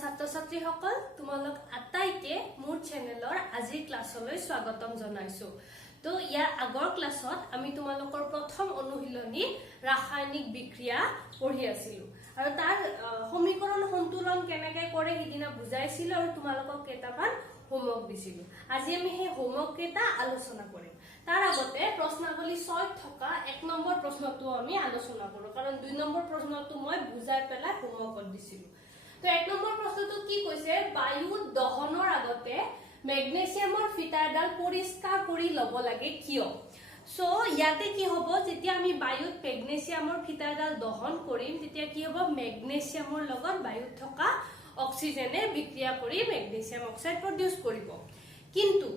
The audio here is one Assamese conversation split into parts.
ছাত্ৰ ছাত্ৰীসকল তোমালোক আটাইকে মোৰ চেনেলৰ আজি ক্লাছলৈ স্বাগতম জনাইছো। তো ইয়াৰ আগৰ ক্লাছত আমি তোমালোকৰ প্ৰথম অনুশীলনী ৰাসায়নিক বিক্ৰিয়া পঢ়ি আছিলো আৰু তাৰ সমীকৰণ সন্তুলন কেনেকৈ কৰে হিদিনা বুজাইছিলো আৰু তোমালোকক কেইটামান হোমৱৰ্ক দিছিলো। আজি আমি সেই হোমৱৰ্ক কেইটা আলোচনা কৰিম। তাৰ আগতে প্ৰশ্নাৱলী 6 থকা 1 নম্বৰ প্ৰশ্নটো আমি আলোচনা কৰো কাৰণ 2 নম্বৰ প্ৰশ্নটো মই বুজাই পেলাই হোমৱৰ্কত দিছিলো। তো 1 নম্বৰ প্ৰশ্নটো কি কৈছে, বায়ুত দহনৰ আগতে মেগনেছিয়ামৰ ফিটাৰডাল পৰিষ্কাৰ কৰি লব লাগে কিয়? সো ইয়াতে কি হ'ব, যেতিয়া আমি বায়ুত মেগনেছিয়ামৰ ফিটাৰডাল দহন কৰিম তেতিয়া কি হ'ব, মেগনেছিয়ামৰ লগত বায়ুত থকা অক্সিজেনে বিক্ৰিয়া কৰি মেগনেছিয়াম অক্সাইড প্ৰডিউস কৰিব। কিন্তু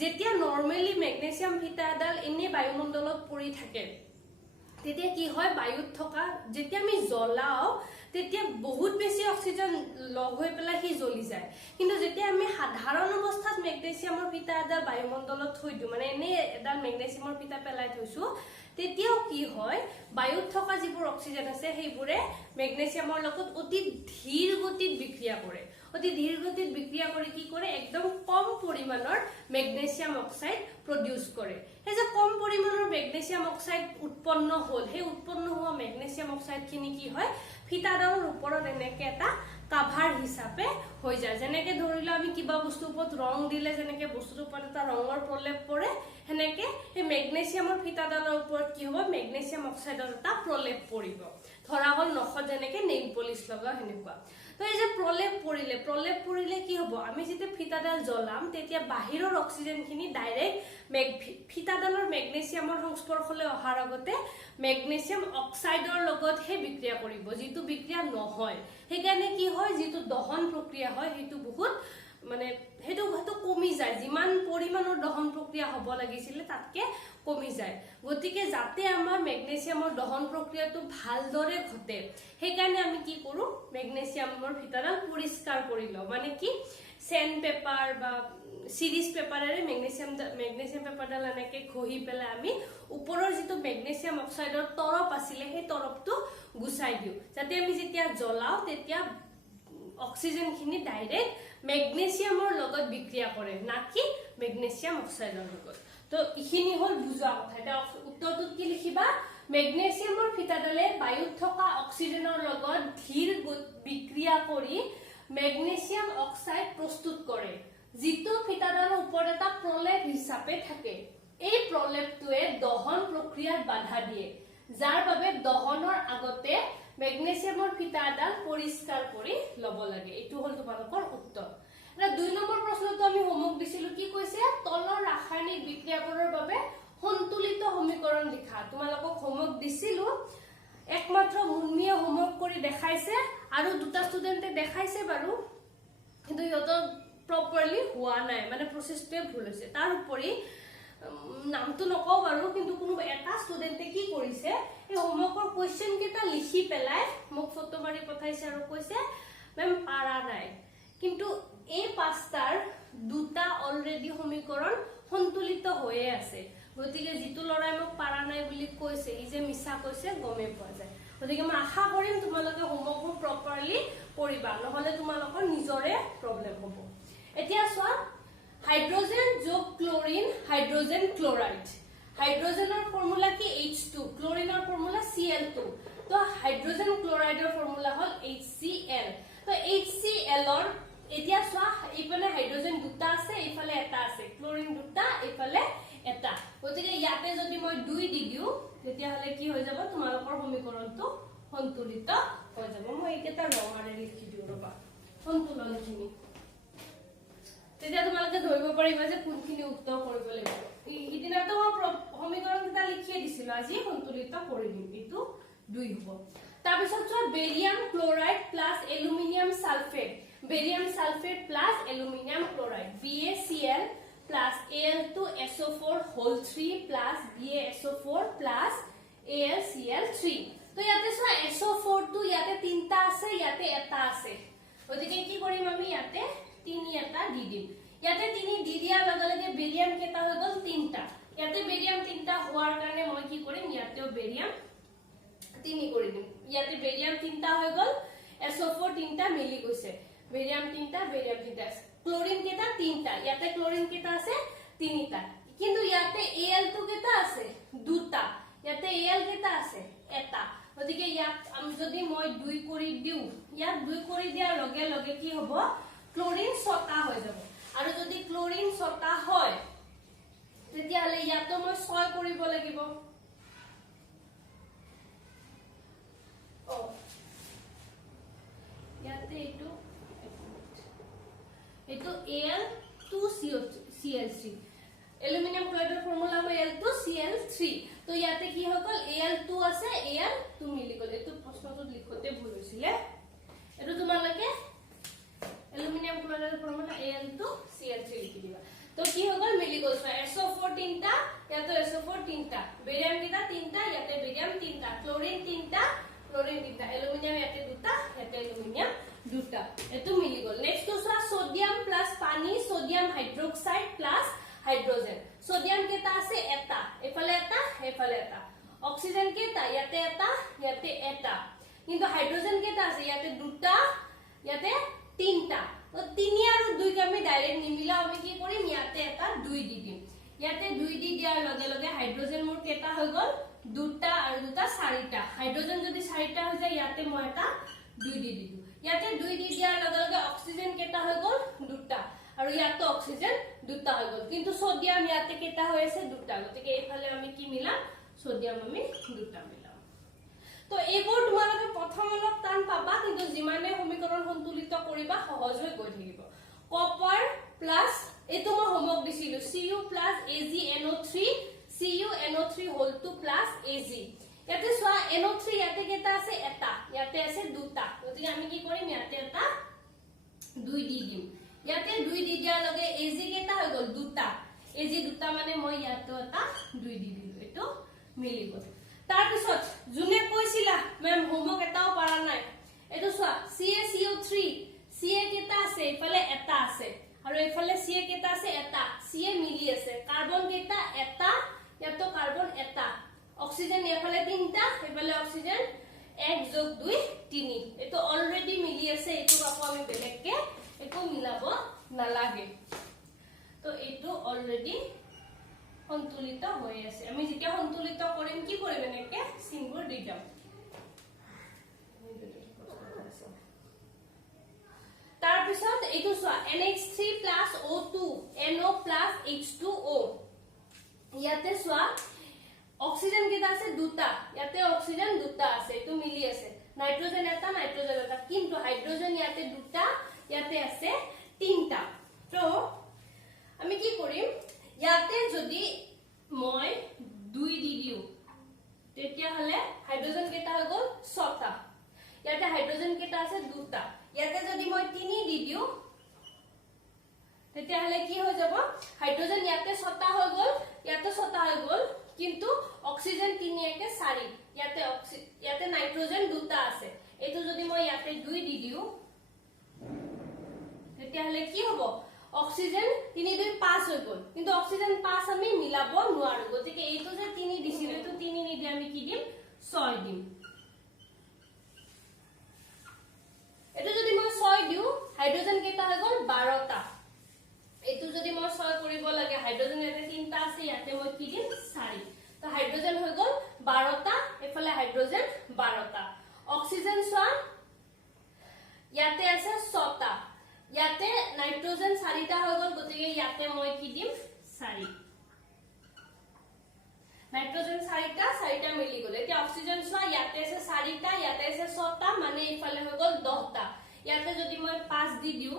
যেতিয়া নৰমালি মেগনেছিয়াম ফিটাৰডাল এনে বায়ুমণ্ডলত পৰি থাকে তেতিয়া কি হয়, বায়ুত থকা যেতিয়া আমি জ্বলাও তেতিয়া বহুত বেছি অক্সিজেন লগ হৈ পেলাই হি জ্বলি যায়। কিন্তু যেতিয়া আমি সাধাৰণ অৱস্থাত মেগনেছিয়ামৰ ফিটা এডাল বায়ুমণ্ডলত থৈ দিওঁ, মানে এনে এডাল মেগনেছিয়ামৰ ফিটা পেলাই থৈছো, তেতিয়াও কি হয়, বায়ুত থকা যিবোৰ অক্সিজেন আছে সেইবোৰে মেগনেছিয়ামৰ লগত অতি ধীৰ গতিত বিক্ৰিয়া কৰে। অতি ধীৰ গতিত বিক্ৰিয়া কৰি কি কৰে, একদম কম পৰিমাণৰ মেগনেছিয়াম অক্সাইড প্ৰডিউস কৰে। এই যে কম পৰিমাণৰ মেগনেছিয়াম অক্সাইড উৎপন্ন হ'ল, সেই উৎপন্ন হোৱা মেগনেছিয়াম অক্সাইড খিনি কি হয়, ফিটাডালৰ ওপৰত এনেকে এটা কাভাৰ হিচাপে হৈ যায়। যেনেকে ধৰিলো আমি কিবা বস্তুৰ ওপৰত ৰং দিলে যেনেকে বস্তুৰ ওপৰত এটা ৰঙৰ প্ৰলেপ পৰে, হেনেকে এই মেগনেছিয়ামৰ ফিটাডালৰ ওপৰত কি হ'ব, মেগনেছিয়াম অক্সাইডৰ এটা প্ৰলেপ পৰিব। ধৰা হ'ল নখত যেনেকে নেইল পলিশ লগা হেনেকুৱা। তো এই যে প্ৰলেপ পৰিলে কি হ'ব, আমি যেতিয়া ফিটাডাল জ্বলাম তেতিয়া বাহিৰৰ অক্সিজেন খিনি ডাইৰেক্ট ফিটাডালৰ মেগনেছিয়ামৰ সংস্পৰ্শলৈ অহাৰ আগতে মেগনেছিয়াম অক্সাইডৰ লগতহে বিক্ৰিয়া কৰিব, যিটো বিক্ৰিয়া নহয়। সেইকাৰণে কি হয়, যিটো দহন প্ৰক্ৰিয়া হয় সেইটো বহুত মানে সেইটো কমি যায়, যিমান পৰিমাণৰ দহন প্ৰক্ৰিয়া হ'ব লাগিছিল তাতকে কমি যায়। গতিকে যাতে আমাৰ মেগনেছিয়ামৰ দহন প্ৰক্ৰিয়াটো ভালদৰে ঘটে সেইকাৰণে আমি কি কৰো, মেগনেছিয়ামৰ ফিটাডাল পৰিষ্কাৰ কৰি লওঁ। মানে কি, চেন পেপাৰ বা সিৰিজ পেপাৰেৰে মেগনেছিয়াম পেপাৰডাল এনেকে ঘহি পেলাই আমি ওপৰৰ যিটো মেগনেছিয়াম অক্সাইডৰ তৰপ আছিলে সেই তৰপটো গুচাই দিওঁ, যাতে আমি যেতিয়া জ্বলাও তেতিয়া অক্সিজেন খিনি ডাইৰেক্ট মেগনেছিয়ামৰ লগত বিক্ৰিয়া কৰে, না কি মেগনেছিয়াম অক্সাইডৰ লগত। তো ইখিনি হল বুজোৱা কথা। এটা উত্তৰটোত কি লিখিবা, মেগনেছিয়ামৰ ফিটাডালে বায়ুত থকা অক্সিজেনৰ লগত ধীৰ বিক্ৰিয়া কৰি মেগনেছিয়াম অক্সাইড প্ৰস্তুত কৰে, যিটো ফিটাডালৰ ওপৰত এটা প্ৰলেপ হিচাপে থাকে। এই প্ৰলেপটোৱে দহন প্ৰক্ৰিয়াত বাধা দিয়ে, যাৰ বাবে দহনৰ আগতে মেগনেছিয়ামৰ ফিটাডাল পৰিষ্কাৰ কৰি লব লাগে। এইটো হল তোমালোকৰ উত্তৰ। এটা 2 নম্বৰ প্ৰশ্নটো আমি হোমৱৰ্ক দিছিলো, কি কৈছে, তলৰ ৰাসায়নিক বিক্ৰিয়াবোৰৰ বাবে সন্তুলিত সমীকৰণ লিখা। তোমালোকক হোমৱৰ্ক দিছিলো, একমাত্ৰ মুন্মিয়ে হোমৱৰ্ক কৰি দেখাইছে আৰু দুটা ষ্টুডেন্টে দেখাইছে বাৰু, কিন্তু সিহঁতৰ প্ৰপাৰলি হোৱা নাই, মানে প্ৰচেছটোৱে ভুল হৈছে। তাৰ উপৰি নামটো নকওঁ বাৰু, কিন্তু কোনো এটা ষ্টুডেন্টে কি কৰিছে, এই হোমৱৰ্কৰ কোৱেশ্চন কেইটা লিখি পেলাই মোক ফটো মাৰি পঠাইছে আৰু কৈছে মেম পাৰা নাই। কিন্তু এই পাঁচটাৰ দুটা অলৰেডি সমীকৰণ সন্তুলিত হৈয়ে আছে। গতিকে যিটো লৰাই মোক পাৰা নাই বুলি কৈছে, ই যে মিছা কৈছে গমেই পোৱা যায়। গতিকে মই আশা কৰিম তোমালোকে হোমৱৰ্কবোৰ প্ৰপাৰলি কৰিবা, নহলে তোমালোকৰ নিজৰে প্ৰব্লেম হ'ব। এতিয়া চোৱা, হাইড্ৰোজেন যোগ ক্লোৰিন, হাইড্ৰোজেন ক্লোৰাইড। হাইড্ৰোজেনৰ ফৰ্মুলা কি H2, ক্লোৰিনৰ ফৰ্মুলা Cl2। তো হাইড্ৰোজেন ক্লোৰাইডৰ ফৰ্মুলা হল HCl। তো HCl ৰ এতিয়া চোৱা, এইফালে হাইড্ৰোজেন দুটা আছে, এইফালে এটা আছে, ক্লোৰিন দুটা, এইফালে এটা। গতিকে ইয়াতে যদি মই 2 দি দিওঁ তেতিয়াহলে কি হৈ যাব, তোমালোকৰ সমীকৰণটো সন্তুলিত হৈ যাব। মই এইকেইটা ৰঙাৰে লিখি দিওঁ ৰবা সন্তুলনখিনি, তেতিয়া তোমালোকে ধৰিব পাৰিবা যে কোনখিনি উত্তৰ কৰিব লাগিব। ইদিনাটো মই সমীকৰণ কেইটা লিখিয়ে দিছিলো, আজি সন্তুলিত কৰি দিম, এইটো 2 হ'ব। তাৰপিছত চোৱা, barium chloride plus aluminium sulphate, barium sulphate plus aluminium chloride, BaCl plus Al2SO4 whole 3 plus BaSO4 plus AlCl3। তো ইয়াতে চোৱা, SO4 টো ইয়াতে 3টা আছে, ইয়াতে এটা আছে। গতিকে কি কৰিম, আমি ইয়াতে 3 এটা দি দিম। ইয়াতে 3 দি দিয়াৰ লগে লগে বেৰিয়াম কেইটা হৈ গ'ল 3টা। ইয়াতে বেৰিয়াম 3টা হোৱাৰ কাৰণে মই কি কৰিম, ইয়াতেও বেৰিয়াম 3 কৰি দিম। ইয়াতে বেৰিয়াম 3টা হৈ গ'ল, SO4 3টা মিলি গৈছে। বেৰিয়াম 3টা বেৰিয়াম 3টা আছে ক্লোৰিন কেটা 3টা ইয়াতে ক্লোৰিন কেটা আছে 3টা কিন্তু ইয়াতে Al টো কেটা আছে 2টা ইয়াতে Al কেটা আছে এটা গতিকে ইয়াক আমি যদি মই 2 কৰি দিউ ইয়াক 2 কৰি দিয়াৰ লগে লগে কি হ'ব ক্লোৰিন 6টা হৈ যাব আৰু যদি ক্লোৰিন 6টা হয় তেতিয়া হলে ইয়াতো মই 6 কৰিব লাগিব ও ইয়াতে এটো Al2COCl3 এলুমিনিয়াম ক্লোৰাইডৰ ফৰ্মুলা হয় Al2Cl3 তো ইয়াতে কি হকল Al2 আছে Al2 মিলি গল এটো প্ৰশ্নটো লিখতে ভুল হৈছিলে এটো তোমালকে এলুমিনিয়াম ক্লোৰাইডৰ ফৰ্মুলা Al2Cl3 লিখি দিবা তো কি হগল মিলি গল SO4 3টা ইয়াতে SO4 3টা বেৰিয়াম কেটা 3টা ইয়াতে বেৰিয়াম 3টা ক্লোৰিন 3টা ক্লোৰিন 3টা এলুমিনিয়াম ইয়াতে 2টা ইয়াতে এলুমিনিয়াম 2টা এটো মিলি গল নেক্সট তো সোডিয়াম প্লাস পানী sodium hydroxide plus hydrogen sodium কেটা আছে এটা এফালে এটা অক্সিজেন কেটা ইয়াতে এটা কিন্তু হাইড্ৰোজেন কেটা আছে ইয়াতে 2টা ইয়াতে 3টা তো 3 আৰু 2 কে আমি ডাইৰেক্ট নিমিলা আমি কি কৰিম ইয়াতে এটা 2 দি দিম ইয়াতে 2 দি দিয়াৰ লগে লগে হাইড্ৰোজেন মোৰ কেটা হৈ গল 2টা আৰু 2টা 4টা হাইড্ৰোজেন যদি 4টা হৈ যায় ইয়াতে মই এটা 2 দি দিলো ইয়াতে 2 দি দিয়াৰ লগে লগে অক্সিজেন কেটা হৈ গল 2টা আৰু ইয়াতে অক্সিজেন 2টা হৈ গল কিন্তু সোডিয়াম ইয়াতে কেটা হৈ আছে 2টা গতিকে এইফালে আমি কি মিলাম সোডিয়াম আমি 2টা মিলাম তো এইবোৰ তোমালোকে প্ৰথম অলপ টান পাবা কিন্তু যিমানে সমীকৰণ সন্তুলিত কৰিবা সহজ হৈ গৈ থাকিব কপাৰ প্লাস এটো মই হোমৱৰ্ক দিছিলো Cu plus AgNO3 CuNO3 whole two plus Ag ইয়াতে সোয়া NO3 ইয়াতে কেটা আছে এটা ইয়াতে আছে 2টা গতিকে আমি কি কৰিম ইয়াতে এটা 2 দি দিম ইয়াতে 2 দি দিয়াৰ লগে Ag কেটা হৈ গল 2টা Ag 2টা মানে মই ইয়াতে এটা 2 দি দিলো এটো মিলি গল তাৰ পিছত জুনে কৈছিলা মেম হোমৱৰ্ক এটাও পাৰা নাই এটো সোয়া CaCO3 Ca কেটা আছে এফালে এটা আছে আৰু এফালে Ca কেটা আছে এটা Ca মিলি আছে কাৰ্বন কেটা এটা ইয়াতো কাৰ্বন এটা অক্সিজেন এফালে 3টা এফালে অক্সিজেন 1 + 2 3 এটো অলৰেডি মিলি আছে এটো আকৌ আমি বেলেগকে একো মিলাব নালাগে তো এটো অলৰেডি সন্তুলিত হৈ আছে আমি যেতিয়া সন্তুলিত কৰিম কি কৰিম এনেকে সিম্বল দি যাম তাৰ পিছত এটো সোয়া NH3 + O2 NO + H2O ইয়াতে সোয়া অক্সিজেন কেটা আছে 2টা ইয়াতে অক্সিজেন 2টা আছে এটো মিলি আছে নাইট্ৰোজেন এটা কিন্তু হাইড্ৰোজেন ইয়াতে 2টা ইয়াতে আছে 3টা তো আমি কি কৰিম ইয়াতে যদি মই 2 দি দিও তেতিয়া হলে হাইড্ৰোজেন কেটা হৈ গল 6টা ইয়াতে হাইড্ৰোজেন কেটা আছে 2টা ইয়াতে যদি মই 3 দি দিও তেতিয়া হলে কি হৈ যাব হাইড্ৰোজেন ইয়াতে 6টা হৈ গল ইয়াতে 6টা হৈ গল কিন্তু অক্সিজেন 3 একে 4 ইয়াতে নাইট্ৰোজেন 2টা আছে এটো যদি মই ইয়াতে 2 দি দিও তেতিয়া হলে কি হ'ব অক্সিজেন 3 2 5 হৈ গল কিন্তু অক্সিজেন 5 আমি মিলাব নোৱাৰো গতিকে এইটো যে 3 দিছিল এটো 3 নি দি আমি কি দিম 6 দিম এটো যদি মই 6 দিও হাইড্ৰোজেন কেটা হৈ গল 12টা এটো যদি মই 6 কৰিব লাগে হাইড্ৰোজেন ইয়াতে 3টা আছে ইয়াতে মই কি দিম 4 তো হাইড্ৰোজেন হৈ গল 12টা এফালে হাইড্ৰোজেন 12টা অক্সিজেন সোয়া ইয়াতে আছে 6টা ইয়াতে নাইট্ৰোজেন 4টা হৈ গল গতিকে ইয়াতে মই কি দিম 4 নাইট্ৰোজেন 4টা মিলি গল এতিয়া অক্সিজেন সোয়া ইয়াতে আছে 4টা ইয়াতে আছে 6টা মানে ইফালে হৈ গল 10টা ইয়াতে যদি মই 5 দি দিও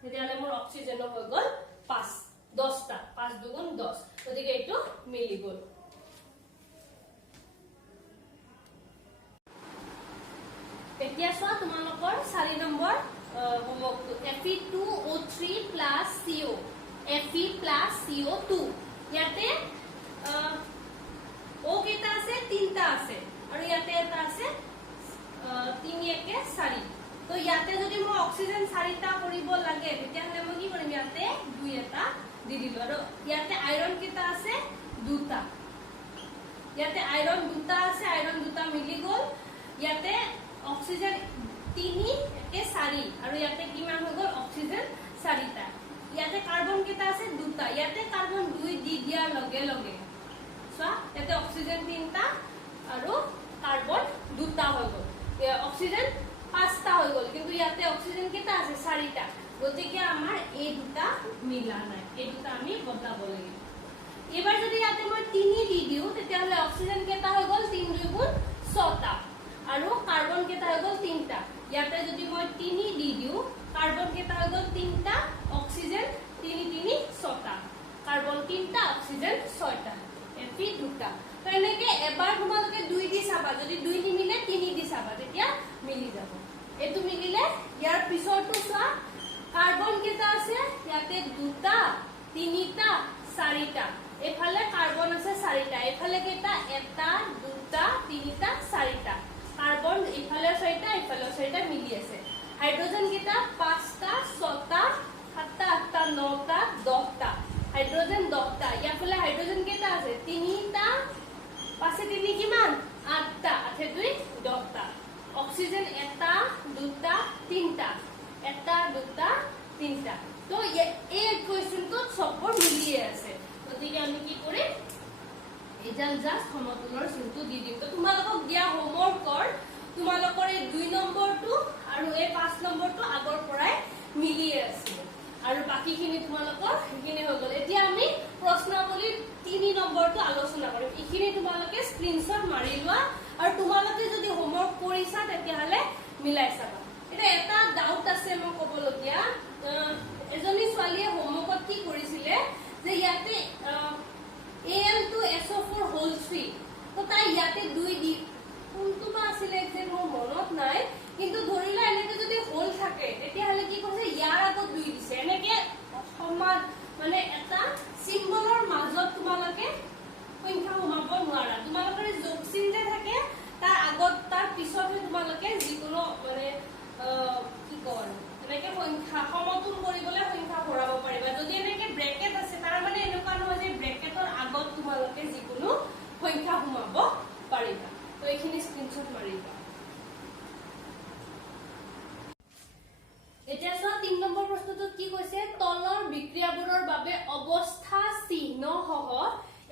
তেতিয়ালে মোৰ অক্সিজেন হৈ গল 5 10টা 5 2 গুণ 10 গতিকে এটো মিলি গল এতিয়া সোয়া তোমালোকৰ 4 number হোমৱৰ্কটো Fe2O3 + CO Fe + CO2 ইয়াতে O কেটা আছে 3টা আছে আৰু ইয়াতে এটা আছে 3 একে 4 তো ইয়াতে যদি মই অক্সিজেন 4টা কৰিব লাগে তেতিয়া হলে মই কি কৰিম ইয়াতে 2 এটা দি দিলো আৰু ইয়াতে আইৰন কেটা আছে 2টা ইয়াতে আইৰন 2টা আছে আইৰন 2টা মিলি গল ইয়াতে অক্সিজেন 3 ইয়াতে 4 আৰু ইয়াতে কিমান হৈ গ'ল অক্সিজেন 4টা ইয়াতে কাৰ্বন কেটা আছে 2টা ইয়াতে কাৰ্বন 2 দি দিয়াৰ লগে লগে চোৱা ইয়াতে অক্সিজেন 3টা আৰু কাৰ্বন 2টা হৈ গ'ল অক্সিজেন 5টা হৈ গ'ল কিন্তু ইয়াতে অক্সিজেন কেটা আছে 4টা গতিকে আমাৰ এই দুটা মিলা নাই এই দুটা আমি বদলাব লাগিব এবাৰ যদি ইয়াতে মই 3 দি দিও তেতিয়াহলে অক্সিজেন কেটা হৈ গ'ল 3 2 গুণ 6টা আৰু কাৰ্বন কেটা হৈ গ'ল 3টা ইয়াতে যদি মই 3 দি দিও কাৰ্বন কেটা হৈ গ'ল 3টা অক্সিজেন 3 3 6টা কাৰ্বন 3টা অক্সিজেন 6টা এফি দুটা তো এনেকে এবাৰ তোমালোকে 2 দি চাবা যদি 2 নিমিলে 3 দি চাবা তেতিয়া মিলি যাব এটো মিলিলে ইয়াৰ পিছৰটো চোৱা কাৰ্বন কেটা আছে ইয়াতে 2টা 3টা 4টা এফালে কাৰ্বন আছে 4টা এফালে কেটা 1টা 2টা 3টা 4টা কাৰ্বন এফালে 6টা এফালে 6টা মিলি আছে হাইড্ৰোজেন কেটা 5টা 6টা 7টা 8টা 9টা 10টা হাইড্ৰোজেন 10টা ইয়াফালে হাইড্ৰোজেন কেটা আছে 3টা পাছে 3 কিমান 8টা আছে 2 10টা অক্সিজেন 1টা 2টা 3টা 1টা 2টা 3টা তো এই কোৱেশ্চনটো সবৰ মিলিয়ে আছে গতিকে আমি কি কৰিম এটা জাস্ট সমতুলৰ চিনটো দি দিম তো তোমালোকক দিয়া হোমৱৰ্কৰ তোমালোকৰ এই 2 নম্বৰটো আৰু এই 5 নম্বৰটো আগৰ পৰাই মিলি আছে আৰু বাকিখিনি তোমালোকৰ হিখিনি হৈ গ'ল এতিয়া আমি প্ৰশ্নাৱলীৰ 3 নম্বৰটো আলোচনা কৰিম ইখিনি তোমালোকে স্ক্ৰিনশ্বট মাৰি লোৱা আৰু তোমালোকে যদি হোমৱৰ্ক কৰিছা তেতিয়াহলে মিলাই চাবা এটা ডাউট আছে মই ক'বলগীয়া এজনী ছোৱালীয়ে হোমৱৰ্কত কি কৰিছিলে যে ইয়াতে Al2SO4 হোল 3 তো তাই ইয়াতে 2 দি কোনটো বা আছিল যে মোৰ মনত নাই কিন্তু ধৰিলা এনেকে যদি হোল থাকে তেতিয়াহলে কি কৈছে ইয়াৰ আগত 2 দিছে এনেকে সমান মানে এটা সিম্বলৰ মাজত তোমালোকে সংখ্যা সোমাব নোৱাৰা তোমালোকৰ যোগ চিন যে থাকে তাৰ আগত তাৰ পিছতে তোমালোকে যিকোনো মানে কি কয় এনেকে সংখ্যা সমতুল কৰিবলৈ সংখ্যা ভৰাব পাৰিবা যদি এনেকে ব্ৰেকেট আছে তাৰ মানে এনেকুৱা নহয় যে ব্ৰেকেটৰ আগত তোমালোকে যিকোনো সংখ্যা সোমাব পাৰিবা তো এইখিনি স্ক্ৰিনশ্বট মাৰিবা এতিয়া চোৱা 3 নম্বৰ প্ৰশ্নটোত কি কৈছে তলৰ বিক্ৰিয়াবোৰৰ বাবে অৱস্থা চিহ্ন সহ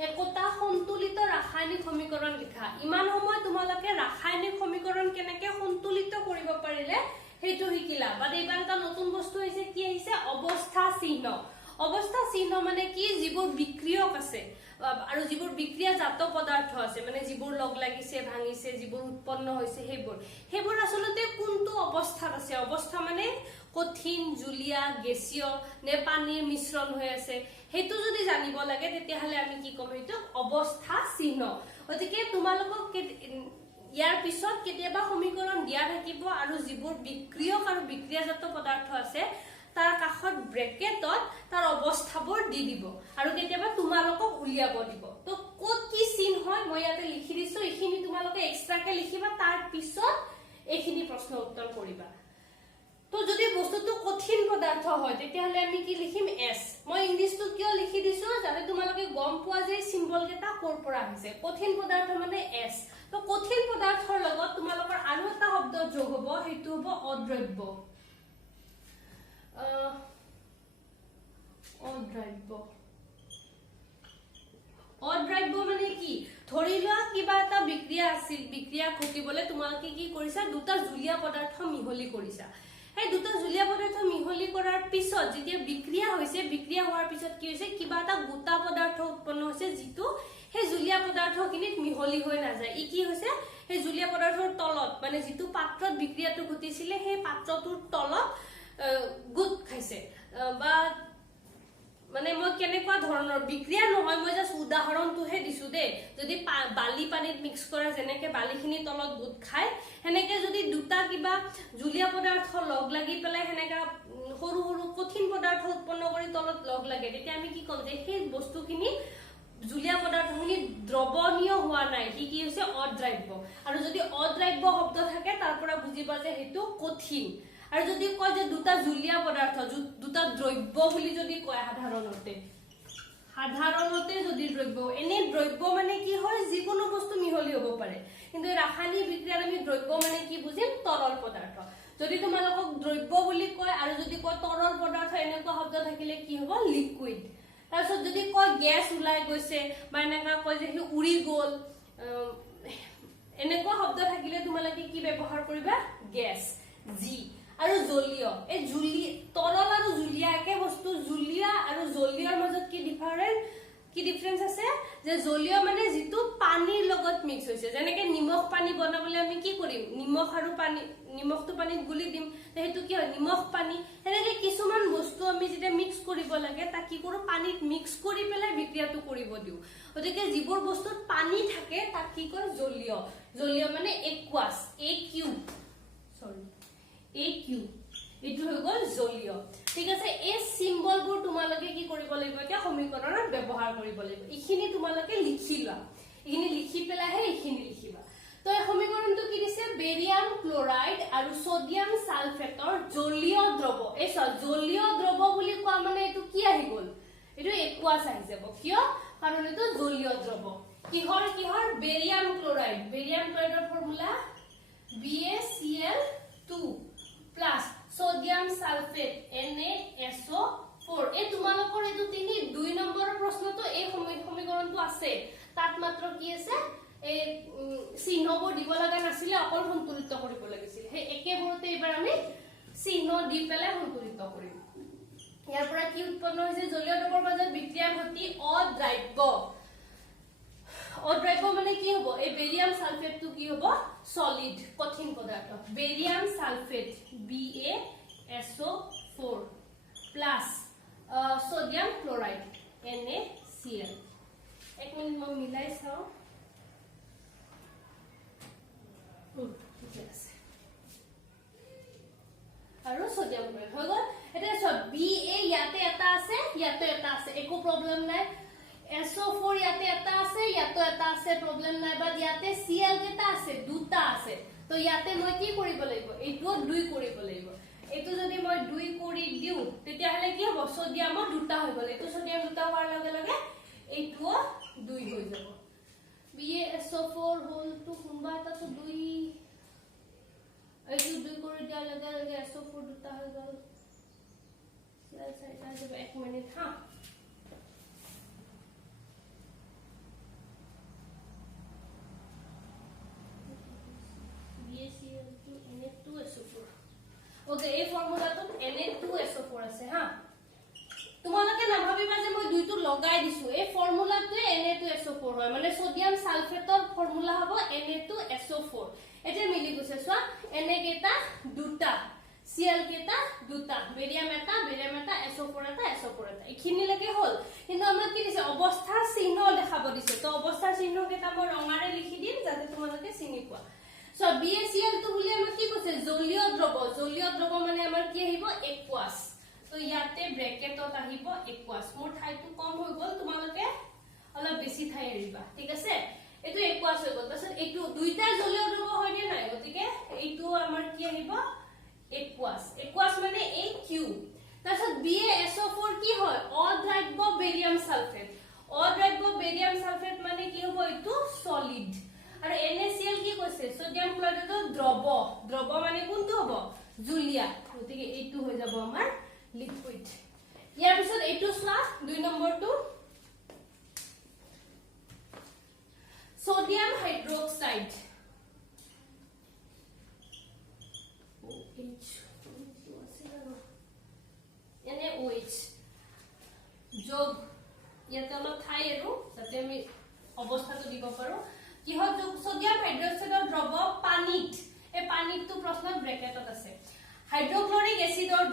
একোটা সন্তুলিত ৰাসায়নিক সমীকৰণ লিখা ইমান সময় তোমালোকে ৰাসায়নিক সমীকৰণ কেনেকে সন্তুলিত কৰিব পাৰিলে হেতু শিকিলা বাট এইবাৰ এটা নতুন বস্তু হৈছে কি আহিছে অৱস্থা চিহ্ন মানে কি যিবোৰ বিক্ৰিয়ক আছে আৰু যিবোৰ বিক্ৰিয়াজাত পদাৰ্থ আছে মানে যিবোৰ লগ লাগিছে ভাঙিছে যিবোৰ উৎপন্ন হৈছে হেবোৰ আসলতে কোনটো অৱস্থাত আছে অৱস্থা মানে কঠিন জুলীয়া গেছীয় নে পানীৰ মিশ্ৰণ হৈ আছে হেতু যদি জানিব লাগে তেতিয়াহলে আমি কি কম হেতু অৱস্থা চিহ্ন গতিকে তোমালোকক ইয়াৰ পিছত কেতিয়াবা সমীকৰণ দিয়া থাকিব আৰু যিবোৰ বিক্ৰিয়ক আৰু বিক্ৰিয়াজাত পদাৰ্থ আছে তাৰ কাষত ব্ৰেকেটত তাৰ অৱস্থাবোৰ দি দিব আৰু কেতিয়াবা তোমালোকক উলিয়াব দিব তো ক'ত কি চিন হয় মই ইয়াতে লিখি দিছো এইখিনি তোমালোকে এক্সট্ৰাকে লিখিবা তাৰ পিছত এইখিনি প্ৰশ্ন উত্তৰ কৰিবা তো যদি বস্তুটো কঠিন পদাৰ্থ হয় তেতিয়াহলে আমি কি লিখিম এস মই ইংলিশটো কিয় লিখি দিছো যাতে তোমালোকে গম পোৱা যে সিম্বল কেটা কৰ পৰা আহিছে কঠিন পদাৰ্থ মানে এস তো কঠিন পদাৰ্থৰ লগত তোমালোকৰ আৰু এটা শব্দ যোগ হ'ব হেতু হ'ব অদ্ৰব্য অদ্ৰব্য মানে কি ধৰি লোৱা কিবা এটা বিক্ৰিয়া আছিল বিক্ৰিয়া ঘটিবলৈ তোমালোকে কি কৰিছা দুটা জুলীয়া পদাৰ্থ মিহলি কৰিছা এই দুটা জুলীয়া পদাৰ্থ মিহলি কৰাৰ পিছত যেতিয়া বিক্ৰিয়া হৈছে বিক্ৰিয়া হোৱাৰ পিছত কি হৈছে কিবা এটা গোটা পদাৰ্থ উৎপন্ন হৈছে যিটো সেই জুলীয়া পদাৰ্থখিনিত মিহলি হৈ নাযায় ই কি হৈছে সেই জুলীয়া পদাৰ্থৰ তলত মানে যিটো পাত্ৰত বিক্ৰিয়াটো ঘটিছিলে সেই পাত্ৰটোৰ তলত গুট খাইছে বা মানে মই কেনেকুৱা ধৰণৰ বিক্ৰিয়া নহয় মই জাস্ট উদাহৰণটোহে দিছো দে যদি বালি পানীত মিক্স কৰা যেনেকে বালিখিনি তলত গুট খায় হেনেকে যদি দুটা কিবা জুলীয়া পদাৰ্থ লগ লাগি পেলাই হেনেকা সৰু সৰু কঠিন পদাৰ্থ উৎপন্ন কৰি তলত লগ লাগে তেতিয়া আমি কি কম যে সেই বস্তুখিনি জুলীয়া পদাৰ্থখিনি দ্ৰৱণীয় হোৱা নাই কি হৈছে অদ্ৰাব্য আৰু যদি অদ্ৰাব্য শব্দ থাকে তাৰ পৰা বুজিবা যে হেতু কঠিন আৰু যদি কয় যে দুটা জুলীয়া পদাৰ্থ দুটা দ্ৰব্য বুলি যদি কয় সাধাৰণতে যদি দ্ৰব্য এনে দ্ৰব্য মানে কি হয় যিকোনো বস্তু মিহলি হ'ব পাৰে কিন্তু ৰাসায়নিক বিক্ৰিয়াত আমি দ্ৰব্য মানে কি বুজিম তৰল পদাৰ্থ যদি তোমালোকক দ্ৰব্য বুলি কয় আৰু যদি কয় তৰল পদাৰ্থ এনেকুৱা শব্দ থাকিলে কি হ'ব লিকুইড তাৰপিছত যদি কয় গ্যাস ওলাই গৈছে বা এনেকা কয় যে উৰি গল এনেকুৱা শব্দ থাকিলে তোমালোকে কি ব্যৱহাৰ কৰিবা গ্যাস জি আৰু জলীয় এই জুলি তৰল আৰু জুলীয়া একে বস্তু জুলীয়া আৰু জলীয়ৰ মাজত কি ডিফাৰেন্স আছে যে জলীয় মানে যেটো পানীৰ লগত মিক্স হৈছে যেনেকে নিমখ পানী বনাবলৈ আমি কি কৰিম নিমখ আৰু পানী নিমখটো পানীত গুলি দিম হেতু কি হয় নিমখ পানী এনেকে কিছুমান বস্তু আমি যেটা মিক্স কৰিব লাগে তা কি কৰো পানীত মিক্স কৰি পেলাই বিক্ৰিয়াটো কৰিব দিও ওদিকে যিবোৰ বস্তুত পানী থাকে তা কি কয় জলীয় জলীয় মানে একুয়াস AQ এটো হৈ গল জলীয় ঠিক আছে এই সিম্বলবোৰ তোমালোকে কি কৰিব লাগিব এতিয়া সমীকৰণত ব্যৱহাৰ কৰিব লাগিব ইখিনি তোমালোকে লিখিলা ইখিনি লিখি পেলাহে ইখিনি লিখিবা তো এই সমীকৰণটো কি দিছে বেৰিয়াম ক্লোৰাইড আৰু সোডিয়াম সালফেটৰ জলীয় দ্ৰৱ এই জলীয় দ্ৰৱ বুলি কোৱা মানে এটো কি আহি গল এটো একুয়াস আহি যাব কিয় কাৰণ এটো জলীয় দ্ৰৱ কিহৰ বেৰিয়াম ক্লোৰাইডৰ formula BaCl2 plus sodium sulfate NaSO4 এই তোমালোকৰ এটো তিনি 2 নম্বৰৰ প্ৰশ্নটো এই সমীকৰণটো আছে তাত মাত্ৰ কি আছে এই চিহ্নবোৰ দিব লগা নাছিলে অকল সন্তুলিত কৰিব লাগিছিল হে একেবোৰতে এবাৰ আমি চিহ্ন দি পেলাই সন্তুলিত কৰিম ইয়াৰ পৰা কি উৎপন্ন হৈছে জলীয় দ্ৰৱৰ মাজত বিক্ৰিয়া ঘটি অদ্ৰাব্য মানে কি হ'ব এই বেৰিয়াম সালফেটটো কি হ'ব সলিড কঠিন পদাৰ্থ barium sulphate BaSO4 plus sodium chloride NaCl এক মিনিট মই মিলাই চাও ঠিক আছে আৰু সোডিয়াম ক্লোৰাইড হৈ গল এটা সব Ba ইয়াতে এটা আছে একো প্ৰবলেম নাই SO4 ইয়াতে এটা আছে প্ৰবলেম নাই বাট ইয়াতে Cl কেটা আছে দুটা আছে তো ইয়াতে মই কি কৰিব লাগিব এইটো 2 কৰিব লাগিব এটো যদি মই 2 কৰি দিউ তেতিয়া হলে কি হ'ব সোডিয়ামৰ দুটা হৈ গল এটো সোডিয়াম দুটা হোৱাৰ লগে লগে এইটো 2 হৈ যাব BaSO4 হোল টু কোনবা এটা তো 2 এইটো 2 কৰি দিয়া লগে লগে SO4 দুটা হৈ গল চাইটা যাব 1 মিনিট হা ওকে এই ফৰ্মুলাটোত Na2SO4 আছে হা তোমালোকে নাভাবিবা যে মই দুইটো লগাই দিছো এই ফৰ্মুলাটোৱে Na2SO4 হয় মানে সোডিয়াম সালফেটৰ ফৰ্মুলা হ'ব Na2SO4 এটা মিলি গৈছে সোৱা Na কেটা দুটা Cl কেটা দুটা বেৰিয়াম এটা SO4 এটা ইখিনি লাগে হল কিন্তু আমাক কি দিছে অৱস্থাৰ চিহ্ন দেখাব দিছে তো অৱস্থাৰ চিহ্ন কেটা মই ৰঙাৰে লিখি দিম যাতে তোমালোকে চিনি পোৱা So BaCl2 বুলি আমাৰ কি কৈছে জলীয় দ্ৰৱ মানে আমাৰ কি আহিব একুয়াস তো ইয়াতে ব্ৰেকেটত আহিব একুয়াস মোৰ ঠাইটো কম হৈ গল তোমালোকে অলপ বেছি ঠাই এৰিবা ঠিক আছে এটো একুয়াস হৈ গল তাৰছত এটো দুইটা জলীয় দ্ৰৱ হয় নে নাই গতিকে এইটো আমাৰ কি আহিব একুয়াস মানে AQ তাৰছত BaSO4 কি হয় অদ্ৰাব্য বেৰিয়াম সালফেট মানে কি হ'ব এইটো সলিড আৰু NaCl কি কৈছে সোডিয়াম ক্লোৰাইডৰ দ্ৰৱ মানে কোনটো হ'ব জুলিয়া গতিকে এইটো হৈ যাব আমাৰ লিকুইড ইয়াৰ পিছত এইটো স্লা 2 নম্বৰটো সোডিয়াম হাইড্ৰক্সাইড NaOH যোগ ইয়াতে অলপ ঠাই আৰু যাতে আমি অৱস্থাটো দিব পাৰো কিহত যোগ সোডিয়াম হাইড্ৰক্সাইডৰ দ্ৰৱ পানীত এই পানীটো প্ৰশ্নত ব্ৰেকেটত আছে হাইড্ৰক্লোৰিক এসিডৰ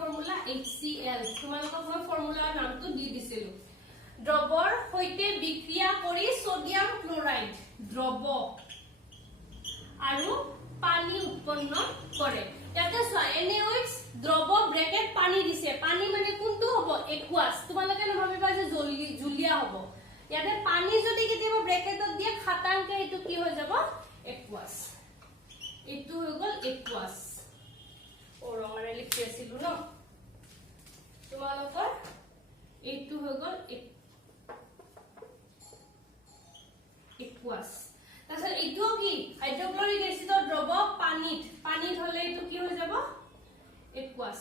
ফৰ্মুলা HCl তোমালোকক মই ফৰ্মুলাৰ নামটো দি দিছিলো দ্ৰৱৰ হৈতে বিক্ৰিয়া কৰি সোডিয়াম ক্লোৰাইড দ্ৰৱ আৰু পানী উৎপন্ন কৰে ইয়াতে চোৱা NaOH দ্ৰৱ ব্ৰেকেট পানী দিছে পানী মানে কোনটো হ'ব একুয়াস তোমালোকে নভাবিবা যে জুলিয়া হ'ব ইয়াতে পানী যদি কেতিয়াবা ব্ৰেকেটত দিয়ে খাটাংকে এটো কি হৈ যাব একুয়াস এটো হৈ গল একুয়াস ৰঙাৰে লিখি আছিল ন তোমালোকৰ এটো হৈ গল একুয়াস তাৰছত এটো কি হাইড্ৰক্লোৰিক এসিডৰ দ্ৰৱ পানীত পানীত হলে এইটো কি হৈ যাব aqueous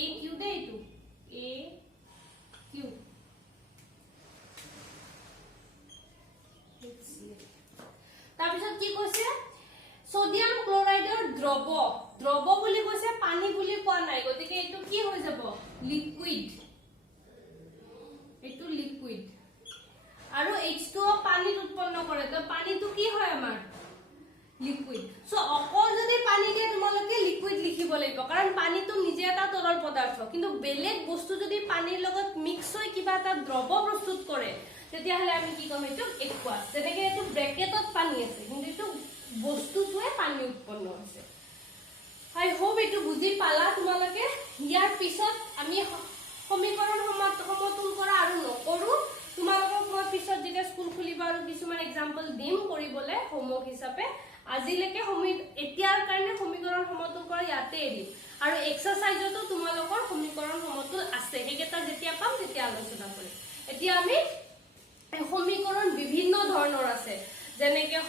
a q দে এইটো a q তাৰপিছত কি কৈছে সোডিয়াম ক্লোৰাইডৰ দ্ৰৱ বুলি কৈছে পানী বুলি কোৱা নাই গতিকে এইটো কি হৈ যাব লিকুইড এইটো লিকুইড আৰু H2O পানীত উৎপন্ন কৰে তো পানীটো কি হয় আমাৰ লিকুইড সো অকল যদি পানী দিয়ে তোমালোকে লিকুইড লিখিব লাগিব কাৰণ পানীটো নিজে এটা তৰল পদাৰ্থ কিন্তু বেলেগ বস্তু যদি পানীৰ লগত মিক্স হৈ কিবা এটা দ্ৰৱ প্ৰস্তুত কৰে তেতিয়া হলে আমি কি কম এইটো aqueous যেনেকৈ এইটো ব্ৰেকেটত পানী আছে কিন্তু এইটো বস্তুটোৱে পানী উৎপন্ন হৈছে আই হোপ এইটো বুজি পালা তোমালোকে ইয়াৰ পিছত আমি সমীকৰণ সমতুল কৰা আৰু নকৰো তোমালোকক মই পিছত যেতিয়া স্কুল খুলিবা আৰু কিছুমান এক্সাম্পল দিম কৰিবলে হোমৱৰ্ক হিচাপে আজিলৈকে এতিয়াৰ কাৰণে সমীকৰণ সমতুল কৰা ইয়াতে এৰিম আৰু এক্সাৰসাইজতো তোমালোকৰ সমীকৰণ সমতুল আছে সেইকেইটা যেতিয়া পাম তেতিয়া আলোচনা কৰিম এতিয়া আমি সমীকৰণ বিভিন্ন ধৰণৰ আছে যেনেকৈ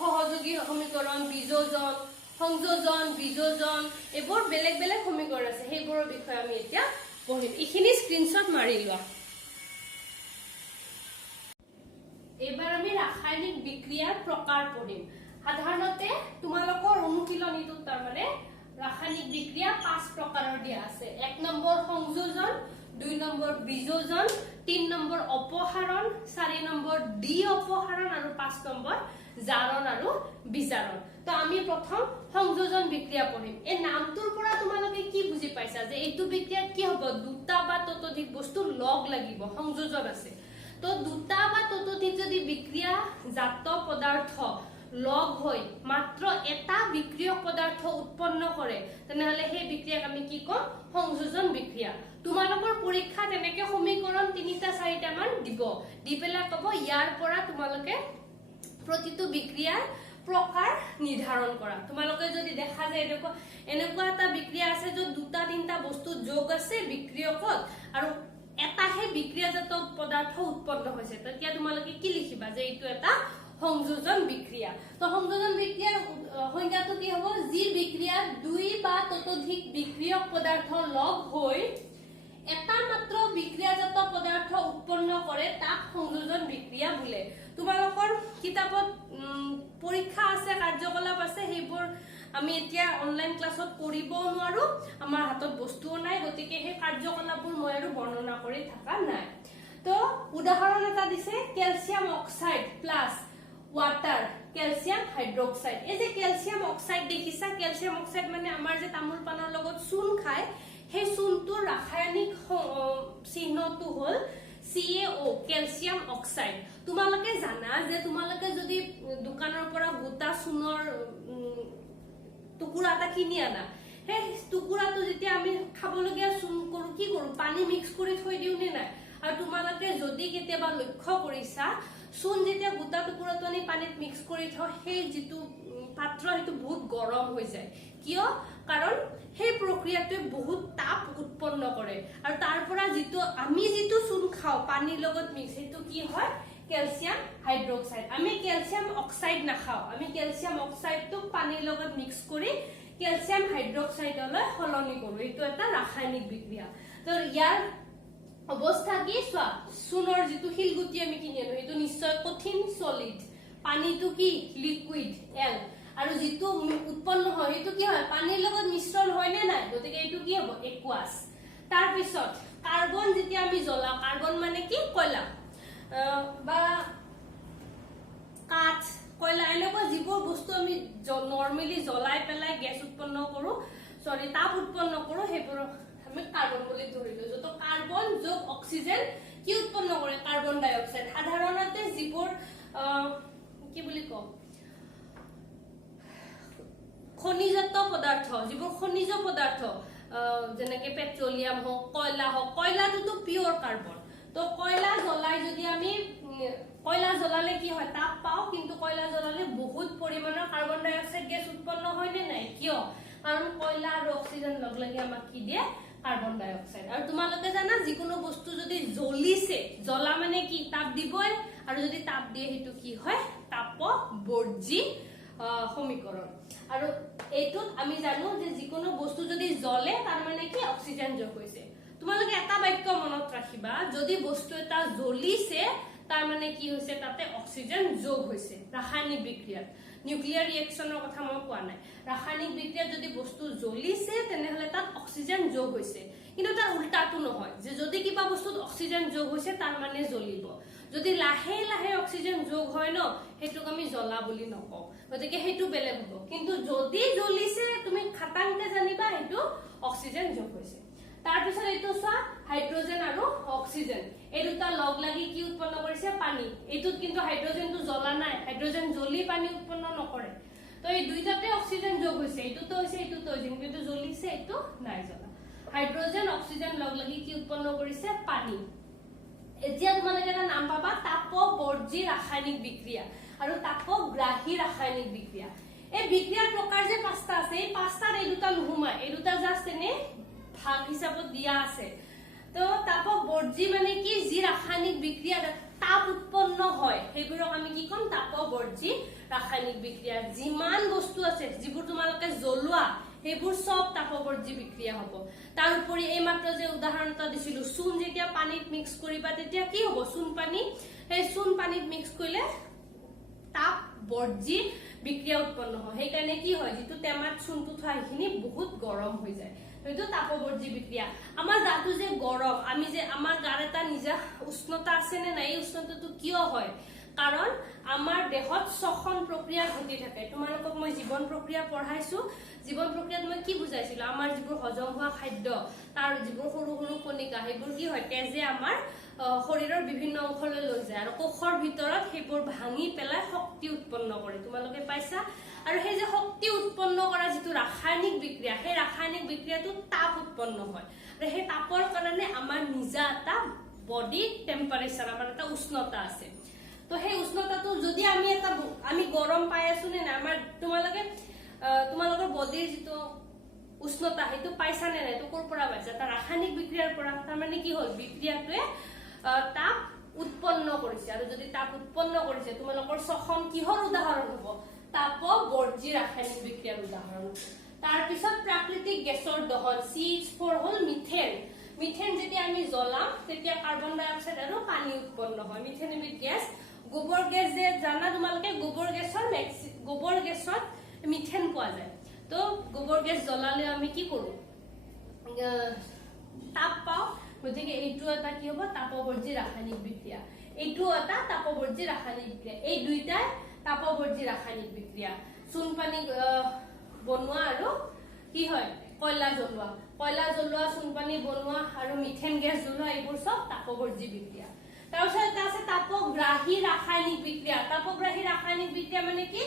সহযোগী সমীকৰণ বিযোজন সংযোজন বিযোজন এইবোৰ বেলেগ বেলেগ সমীকৰণ আছে সেইবোৰৰ বিষয়ে আমি এতিয়া পঢ়িম এইখিনি স্ক্ৰীনশ্বট মাৰি লোৱা এবাৰ আমি ৰাসায়নিক বিক্ৰিয়াৰ প্ৰকাৰ পঢ়িম সাধাৰণতে তোমালোকৰ অনুশীলনীটোত তাৰমানে ৰাসায়নিক বিক্ৰিয়া 5 প্ৰকাৰৰ দিয়া আছে 1 নম্বৰ সংযোজন 2 নম্বৰ বিযোজন 3 নম্বৰ অপসাৰণ 4 নম্বৰ ডি অপসাৰণ আৰু 5 নম্বৰ জাৰণ আৰু বিজাৰণ তো আমি প্ৰথম সংযোজন বিক্ৰিয়া পঢ়িম এই নামটোৰ পৰা তোমালোকে কি বুজি পাইছা যে এইটো বিক্ৰিয়াত কি হ'ব দুটা বা ততোধিক বস্তু লগ লাগিব সংযোজন আছে তো দুটা বা ততোধিক যদি বিক্ৰিয়া জাত পদাৰ্থ লগ হৈ মাত্ৰ এটা বিক্ৰিয়ক পদাৰ্থ উৎপন্ন কৰে তেনেহলে সেই বিক্ৰিয়াক আমি কি কম সংযোজন বিক্ৰিয়া তোমালোকৰ পৰীক্ষা তেনেকৈ সমীকৰণ 3টা 4টা মান দিব দি পেলাই কব ইয়াৰ পৰা তোমালোকে প্ৰতিটো বিক্ৰিয়াৰ প্ৰকাৰ নিৰ্ধাৰণ কৰা তোমালোকে যদি দেখা যায় এনেকুৱা এটা বিক্ৰিয়া আছে য'ত দুটা 3টা বস্তু যোগ আছে বিক্ৰিয়কত আৰু এটাহে বিক্ৰিয়াজাত পদাৰ্থ উৎপন্ন হৈছে তেতিয়া তোমালোকে কি লিখিবা যে এইটো এটা সংযোজন বিক্ৰিয়া তো সংযোজন বিক্ৰিয়াৰ সংজ্ঞাটো কি হ'ব যি বিক্ৰিয়াত দুই বা ততোধিক বিক্ৰিয়ক পদাৰ্থ লগ হৈ এটা মাত্ৰ বিক্ৰিয়াজাত পদাৰ্থ উৎপন্ন কৰে তাক সংযোজন বিক্ৰিয়া বোলে তোমালোকৰ কিতাপত পৰীক্ষা আছে কাৰ্যকলাপ আছে সেইবোৰ আমি এতিয়া অনলাইন ক্লাছত কৰিবও নোৱাৰো আমাৰ হাতত বস্তুও নাই গতিকে সেই কাৰ্যকলাপবোৰ মই আৰু বৰ্ণনা কৰি থকা নাই তো উদাহৰণ এটা দিছে calcium oxide plus water calcium hydroxide এই যে ক্যালসিয়াম অক্সাইড দেখিছা ক্যালসিয়াম অক্সাইড মানে আমাৰ যে তামোল পানৰ লগত চূণ খায় সেই চূণটোৰ ৰাসায়নিক চিহ্নটো হল CaO ক্যালসিয়াম অক্সাইড তোমালোকে জানা যে তোমালোকে যদি দোকানৰ পৰা গোটা চূণৰ টুকুৰা এটা কিনি আনা সেই টুকুৰাটো যেতিয়া আমি খাবলগীয়া চূণ কৰো কি কৰো পানী মিক্স কৰি থৈ দিও নে নাই আৰু তোমালোকে যদি কেতিয়াবা লক্ষ্য কৰিছা চূণ যেতিয়া গোটা টুকুৰাটো আনি পানীত মিক্স কৰি থওঁ সেই যিটো পাত্ৰ সেইটো বহুত গৰম হৈ যায় কিয় কাৰণ সেই প্ৰক্ৰিয়াটোৱে বহুত তাপ উৎপন্ন কৰে আৰু তাৰ পৰা যিটো আমি যিটো চূণ খাওঁ পানীৰ লগত মিক্স সেইটো কি হয় ক্যালসিয়াম হাইড্ৰোক্সাইড আমি ক্যালসিয়াম অক্সাইড নাখাওঁ আমি ক্যালসিয়াম অক্সাইডটো পানীৰ লগত মিক্স কৰি ক্যালসিয়াম হাইড্ৰোক্সাইডলৈ সলনি কৰো এইটো এটা ৰাসায়নিক বিক্ৰিয়া তো ইয়াৰ অৱস্থা কি চোৱা চূণৰ যিটো শিলগুটি আমি কিনি আনো সেইটো নিশ্চয় কঠিন সলিড পানীটো কি লিকুইড এল আৰু যিটো উৎপন্ন হয় সেইটো কি হয় পানীৰ লগত মিশ্ৰণ হয় নে নাই গতিকে এইটো কি হ'ব aqueous তাৰ পিছত কাৰ্বন যেতিয়া আমি জ্বলাও কাৰ্বন মানে কি কয়লা বা কাঠ কয়লা এনেকুৱা যিবোৰ বস্তু আমি নৰ্মেলি জ্বলাই পেলাই গেছ উৎপন্ন কৰো তাপ উৎপন্ন কৰো সেইবোৰ আমি কাৰ্বন বলে ধৰিলো যত কাৰ্বন যোগ অক্সিজেন কি উৎপন্ন কৰে কাৰ্বন ডাই অক্সাইড সাধাৰণতে যিবোৰ কি বুলি কম খনিজাত পদাৰ্থ যিবোৰ খনিজ পদাৰ্থ যেনেকৈ পেট্ৰলিয়াম হোক কয়লাটোতো পিওর কার্বন তো কয়লা জ্বলাই যদি আমি কয়লা জ্বলালে কি হয় তাপ পাও কিন্তু কয়লা জ্বলালে বহুত পৰিমাণৰ কাৰ্বন ডাই অক্সাইড গেছ উৎপন্ন হয় নে নাই কিয় কাৰণ কয়লা আৰু অক্সিজেন লগ লাগি আমাক কি দিয়ে কাৰ্বন ডাই অক্সাইড আৰু তোমালোকে জানা যিকোনো বস্তু যদি জ্বলিছে জ্বলা মানে কি তাপ দিবই আৰু যদি তাপ দিয়ে হেতু কি হয় তাপ বৰ্জি সমীকৰণ আৰু এইটোত আমি জানো যে যিকোনো বস্তু যদি জ্বলে তাৰ মানে কি অক্সিজেন যোগ হৈছে তোমালোকে এটা বাক্য মনত ৰাখিবা যদি বস্তু এটা জ্বলিছে তাৰ মানে কি হৈছে তাতে অক্সিজেন যোগ হৈছে ৰাসায়নিক বিক্ৰিয়াত নিউক্লিয়াৰ ৰিঅ্যাকশনৰ কথা মই কোৱা নাই ৰাসায়নিক বিক্ৰিয়াত যদি বস্তু জ্বলিছে তেনেহলে তাত অক্সিজেন যোগ হৈছে কিন্তু তাৰ উল্টাটো নহয় যে যদি কিবা বস্তুত অক্সিজেন যোগ হৈছে তাৰ মানে জ্বলিব যদি লাহে লাহে অক্সিজেন যোগ হয় ন হেতুক আমি জ্বলা বুলি নকওঁ গতিকে হেতু বেলেগ হ'ব কিন্তু যদি জ্বলিছে তুমি খাটাংকে জানিবা হেতু অক্সিজেন যোগ হৈছে তাৰ পিছত এইটো চোৱা হাইড্ৰোজেন আৰু অক্সিজেন এই দুটা লগ লাগি কি উৎপন্ন কৰিছে পানী এইটোত কিন্তু হাইড্ৰোজেনটো জ্বলা নাই হাইড্ৰোজেন জ্বলি পানী উৎপন্ন নকৰে তো এই দুইটাতে অক্সিজেন যোগ হৈছে এইটোতো হৈছে এইটোতো কিন্তু জ্বলিছে এইটো নাই জ্বলা হাইড্ৰোজেন অক্সিজেন লগ লাগি কি উৎপন্ন কৰিছে পানী এতিয়া তোমালোকে এটা নাম পাবা তাপবৰ্জী ৰাসায়নিক বিক্ৰিয়া আৰু তাপগ্ৰাহী ৰাসায়নিক বিক্ৰিয়া এই বিক্ৰিয়াৰ প্ৰকাৰ যে পাঁচটা আছে এই পাঁচটাৰ এই দুটা নুহুমাই এই দুটা জাস্ট এনে ভাগ হিচাপত দিয়া আছে তো তাপবৰ্জী মানে কি যি ৰাসায়নিক বিক্ৰিয়াত তাপ উৎপন্ন হয় সেইবোৰক আমি কি কম তাপবৰ্জী ৰাসায়নিক বিক্ৰিয়া যিমান বস্তু আছে যিবোৰ তোমালোকে জ্বলোৱা সেইবোৰ সব তাপবৰ্জী বিক্ৰিয়া হ'ব তাৰ উপৰি এই মাত্ৰ যে উদাহৰণ এটা দিছিলো চূণ যেতিয়া পানীত মিক্স কৰিবা তেতিয়া কি হ'ব চূণ পানী সেই চূণ পানীত মিক্স কৰিলে তাপবৰ্জী বিক্ৰিয়া উৎপন্ন হয় সেইকাৰণে কি হয় যেটো টেমাত চূণটো থোৱা সেইখিনি বহুত গৰম হৈ যায় এইটো তাপবৰ্জী বিক্ৰিয়া আমাৰ গাটো যে গৰম আমি যে আমাৰ গাৰ এটা নিজা উষ্ণতা আছে নে নাই এই উষ্ণতাটো কিয় হয় কাৰণ আমাৰ দেহত শ্বসন প্ৰক্ৰিয়া ঘটি থাকে তোমালোকক মই জীৱন প্ৰক্ৰিয়া পঢ়াইছো জীৱন প্ৰক্ৰিয়াত মই কি বুজাইছিলো আমাৰ যিবোৰ হজম হোৱা খাদ্য তাৰ যিবোৰ সৰু সৰু কণিকা সেইবোৰ কি হয় তেজে আমাৰ শৰীৰৰ বিভিন্ন অংশলৈ লৈ যায় আৰু কোষৰ ভিতৰত সেইবোৰ ভাঙি পেলাই শক্তি উৎপন্ন কৰে তোমালোকে পাইছা আৰু সেই যে শক্তি উৎপন্ন কৰা যেটো ৰাসায়নিক বিক্ৰিয়া সেই ৰাসায়নিক বিক্ৰিয়াটো তাপ উৎপন্ন হয় আৰু সেই তাপৰ কাৰণে আমাৰ নিজা এটা বডি টেম্পাৰেচাৰ আমাৰ এটা উষ্ণতা আছে তো সেই উষ্ণতাটো যদি আমি গৰম পাই আছো নে না আমাৰ তোমালোকৰ বডিৰ যেটো উষ্ণতা হেতু পাইছা নে নাই তো কৰ পৰা পাইছা এটা ৰাসায়নিক বিক্ৰিয়াৰ পৰা তাৰ মানে কি হ'ল বিক্ৰিয়াটোৱে তাপ উৎপন্ন কৰিছে আৰু যদি তাপ উৎপন্ন কৰিছে তোমালোকৰ শ্বসন কিহৰ উদাহৰণ হ'ব তাপবৰ্জী ৰাসায়নিক বিক্ৰিয়াৰ উদাহৰণ তাৰ পিছত প্ৰাকৃতিক গেছৰ দহন CH4 হ'ল মিথেন মিথেন যেতিয়া আমি জ্বলাম তেতিয়া কাৰ্বন ডাই অক্সাইড আৰু পানী উৎপন্ন হয় মিথেন এবিধ গেছ গোবৰ গেছ যে জানা তোমালোকে গোবৰ গেছত মিথেন পোৱা যায় তো গোবৰ গেছ জ্বলালে আমি কি কৰো তাপ পাও গতিকে এইটো এটা কি হ'ব তাপবৰ্জী ৰাসায়নিক বিক্ৰিয়া এইটো এটা তাপবৰ্জী ৰাসায়নিক বিক্ৰিয়া এই দুইটাই তাপবৰ্জী ৰাসায়নিক বিক্ৰিয়া চূণ পানী বনোৱা আৰু কি হয় কয়লা জ্বলোৱা চূণ পানী বনোৱা আৰু মিথেন গেছ জ্বলোৱা এইবোৰ সব তাপবৰ্জী বিক্ৰিয়া তাৰপিছত এটা আছে তাপগ্ৰাহী ৰাসায়নিক বিক্ৰিয়া তাপগ্ৰাহী ৰাসায়নিক বিক্ৰিয়া মানে কি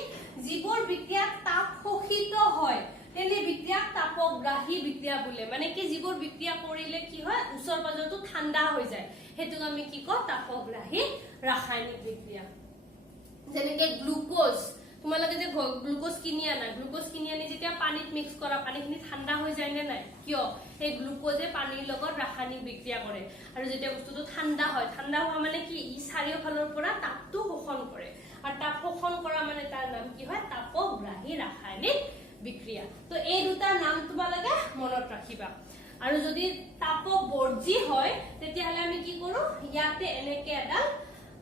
যিবোৰ বিক্ৰিয়াত তাপ শোষিত হয় তেনে বিক্ৰিয়াক তাপগ্ৰাহী বিক্ৰিয়া বোলে মানে কি যিবোৰ বিক্ৰিয়া কৰিলে কি হয় উচ্চৰ পাজৰটো ঠাণ্ডা হৈ যায় হেতুক আমি কি কওঁ তাপগ্ৰাহী ৰাসায়নিক বিক্ৰিয়া যেনেকে গ্লুকোজ তোমালোকে যে গ্লুকোজ কিনি আনি যেতিয়া পানীত মিক্স কৰা পানীখিনি ঠাণ্ডা হৈ যায় নে নাই কিয় এই গ্লুকোজে পানীৰ লগত ৰাসায়নিক বিক্ৰিয়া কৰে আৰু যেতিয়া বস্তুটো ঠাণ্ডা হোৱা মানে কি ই চাৰিওফালৰ পৰা তাপটো শোষণ কৰে আৰু তাপ শোষণ কৰা মানে তাৰ নাম কি হয় তাপগ্ৰাহী ৰাসায়নিক বিক্ৰিয়া তো এই দুটা নাম তোমালোকে মনত ৰাখিবা আৰু যদি তাপবৰ্জী হয় তেতিয়াহলে আমি কি কৰো ইয়াতে এনেকে এডাল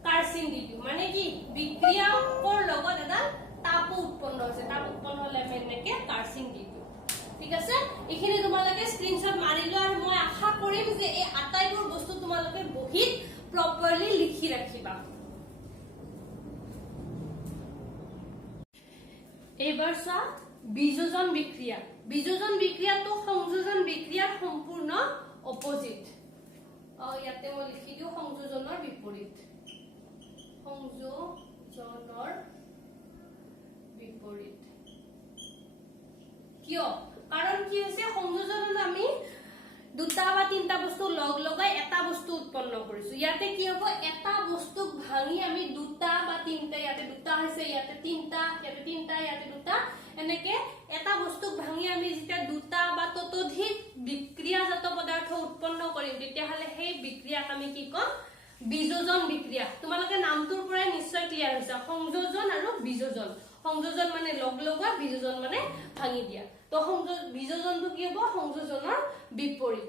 কাৰ্চিন দি দিও মানে কি বিক্ৰিয়াকৰ লগত এডাল তাপ উৎপন্ন হৈছে তাপ উৎপন্ন হলে আমি এনেকে কাৰ্চিন দি দিও ঠিক আছে এইখিনি তোমালোকে স্ক্ৰিনশ্বট মাৰি লোৱা আৰু মই আশা কৰিম যে এই আটাইবোৰ বস্তু তোমালোকে বহিত প্ৰপাৰলি লিখি ৰাখিবা এইবাৰ চোৱা বিযোজন বিক্ৰিয়াটো সংযোজন বিক্ৰিয়াৰ সম্পূৰ্ণ অপোজিট ইয়াতে মই লিখি দিও সংযোজনৰ বিপৰীত কিয় কাৰণ কি হৈছে সংযোজনত আমি দুটা বা তিনটা বস্তু লগ লগাই এটা বস্তু উৎপন্ন কৰিছো ইয়াতে কি হ'ব এটা বস্তুক ভাঙি আমি দুটা বা তিনটা ইয়াতে দুটা হৈছে ইয়াতে তিনটা ইয়াতে দুটা এনেকে এটা বস্তুক ভাঙি আমি যেতিয়া দুটা বা ততোধিক বিক্ৰিয়াজাত পদাৰ্থ উৎপন্ন কৰিম তেতিয়াহলে সেই বিক্ৰিয়াক আমি কি কম বিযোজন বিক্ৰিয়া তোমালোকে নামটোৰ পৰাই নিশ্চয় ক্লিয়াৰ হৈছে সংযোজন আৰু বিযোজন সংযোজন মানে লগ লগোৱা বিযোজন মানে ভাঙি দিয়া তো বিযোজনটো কি হ'ব সংযোজনৰ বিপৰীত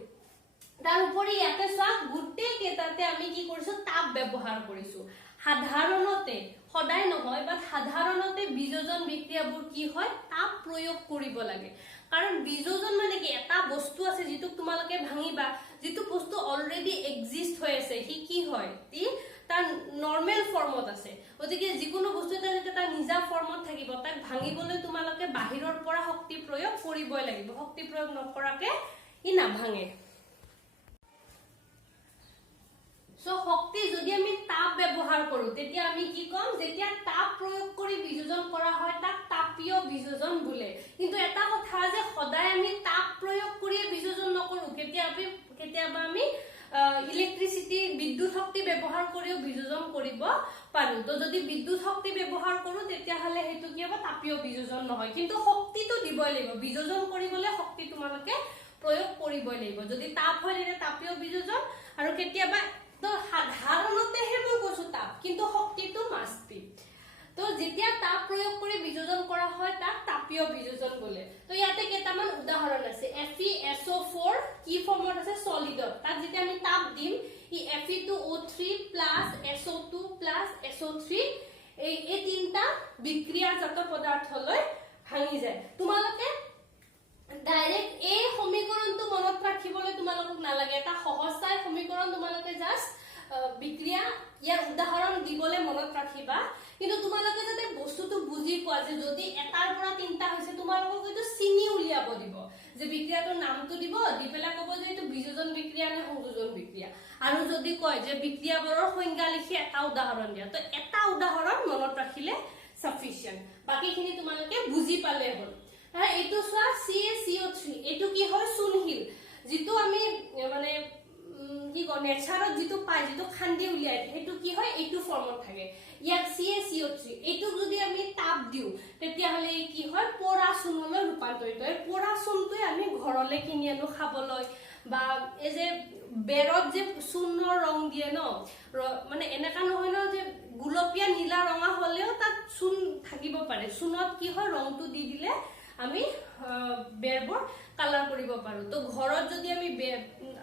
তাৰ উপৰি ইয়াতে চোৱা গুটে কেটাতে আমি কি কৰিছো তাপ ব্যৱহাৰ কৰিছো সাধাৰণতে সদায় নহয় বা সাধাৰণতে বিযোজন বিক্ৰিয়াবোৰ কি হয় তাপ প্ৰয়োগ কৰিব লাগে কাৰণ বিযোজন মানে কি এটা বস্তু আছে যেটো তোমালোকে ভাঙিবা যেটো বস্তু অলৰেডি এক্সিষ্ট হৈ আছে হি কি হয় তি তাৰ নৰমাল ফৰ্মত আছে ওদিকে যিকোনো বস্তু এটা যেটা তাৰ নিজা ফৰ্মত থাকিব তাক ভাঙিবলৈ তোমালোকে বাহিৰৰ পৰা শক্তি প্ৰয়োগ কৰিবই লাগিব শক্তি প্ৰয়োগ নকৰাকে ই না ভাঙে সো শক্তি যদি আমি তাপ ব্যৱহাৰ কৰো তেতিয়া আমি কি কম যেতিয়া তাপ প্ৰয়োগ কৰি বিযোজন কৰা হয় তাক তাপীয় বিযোজন বোলে কিন্তু এটা কথা যে সদায় আমি তাপ প্ৰয়োগ কৰি বিযোজন নকৰো কেতিয়াবা আমি ইলেক্ট্ৰিসিটি বিদ্যুৎ শক্তি ব্যৱহাৰ কৰিও বিযোজন কৰিব পাৰো তো যদি বিদ্যুৎ শক্তি ব্যৱহাৰ কৰো তেতিয়া হলে হেতু কি হ'ব তাপীয় বিযোজন নহয় কিন্তু শক্তিটো দিবই লাগিব বিযোজন কৰিবলৈ শক্তি তোমালোকে প্ৰয়োগ কৰিবই লাগিব যদি তাপ হয় তেতিয়া তাপীয় বিযোজন আৰু কেতিয়াবা তো সাধাৰণতে হেবো কৈছো তাপ কিন্তু শক্তিটো মাষ্ট বি তো যেতিয়া তাপ প্ৰয়োগ কৰি বিযোজন কৰা হয় তাক তাপীয় বিযোজন বোলে তো ইয়াতে কেইটামান উদাহৰণ আছে FeSO4 কি ফৰ্মত আছে সলিডত তাক যেতিয়া আমি তাপ দিম ই Fe2O3 SO2 SO3 এই তিনটা বিক্ৰিয়াজাত পদাৰ্থলৈ ভাঙি যায় তোমালোকে ডাইৰেক্ট এই সমীকৰণটো মনত ৰাখিবলৈ তোমালোকক নালাগে এটা সহজ চাই সমীকৰণ তোমালোকে জাস্ট বিক্ৰিয়া ইয়াৰ উদাহৰণ দিবলৈ মনত ৰাখিবা কিন্তু তোমালোকে যাতে বস্তুটো বুজি পোৱা যে যদি এটাৰ পৰা তিনটা হৈছে তোমালোকক এইটো চিনি উলিয়াব দিব যে বিক্ৰিয়াটোৰ নামটো দিব দি পেলাই ক'ব যে এইটো বিযোজন বিক্ৰিয়া নে সংযোজন বিক্ৰিয়া আৰু যদি কয় যে বিক্ৰিয়াবোৰৰ সংজ্ঞা লিখি এটা উদাহৰণ দিয়া তো এটা উদাহৰণ মনত ৰাখিলে সাফিচিয়েন্ট বাকিখিনি তোমালোকে বুজি পালে হ'ল এইটো চোৱা CaCO3 এইটো কি হয় চুনশিল যেটো আমি মানে কি ক নেচাৰত যেটো পাই যেটো খান্দি উলিয়াই হেতু কি হয় এইটো ফৰ্মত থাকে ইয়াক CaCO3 এইটো যদি আমি তাপ দিও তেতিয়া হলে কি হয় পোৰা চুনলৈ ৰূপান্তৰিত হয় পোৰা চুনটো আমি ঘৰলে কিনি আনো খাবলৈ বা এই যে বেৰত যে চুনৰ ৰং দিয়ে ন মানে এনেকা নহয় ন যে গুলপীয়া নীলা ৰঙা হলেও তাত চুন থাকিব পাৰে চুনত কি হয় ৰংটো দি দিলে আমি বেৰবোৰ কালাৰ কৰিব পাৰো তো ঘৰত যদি আমি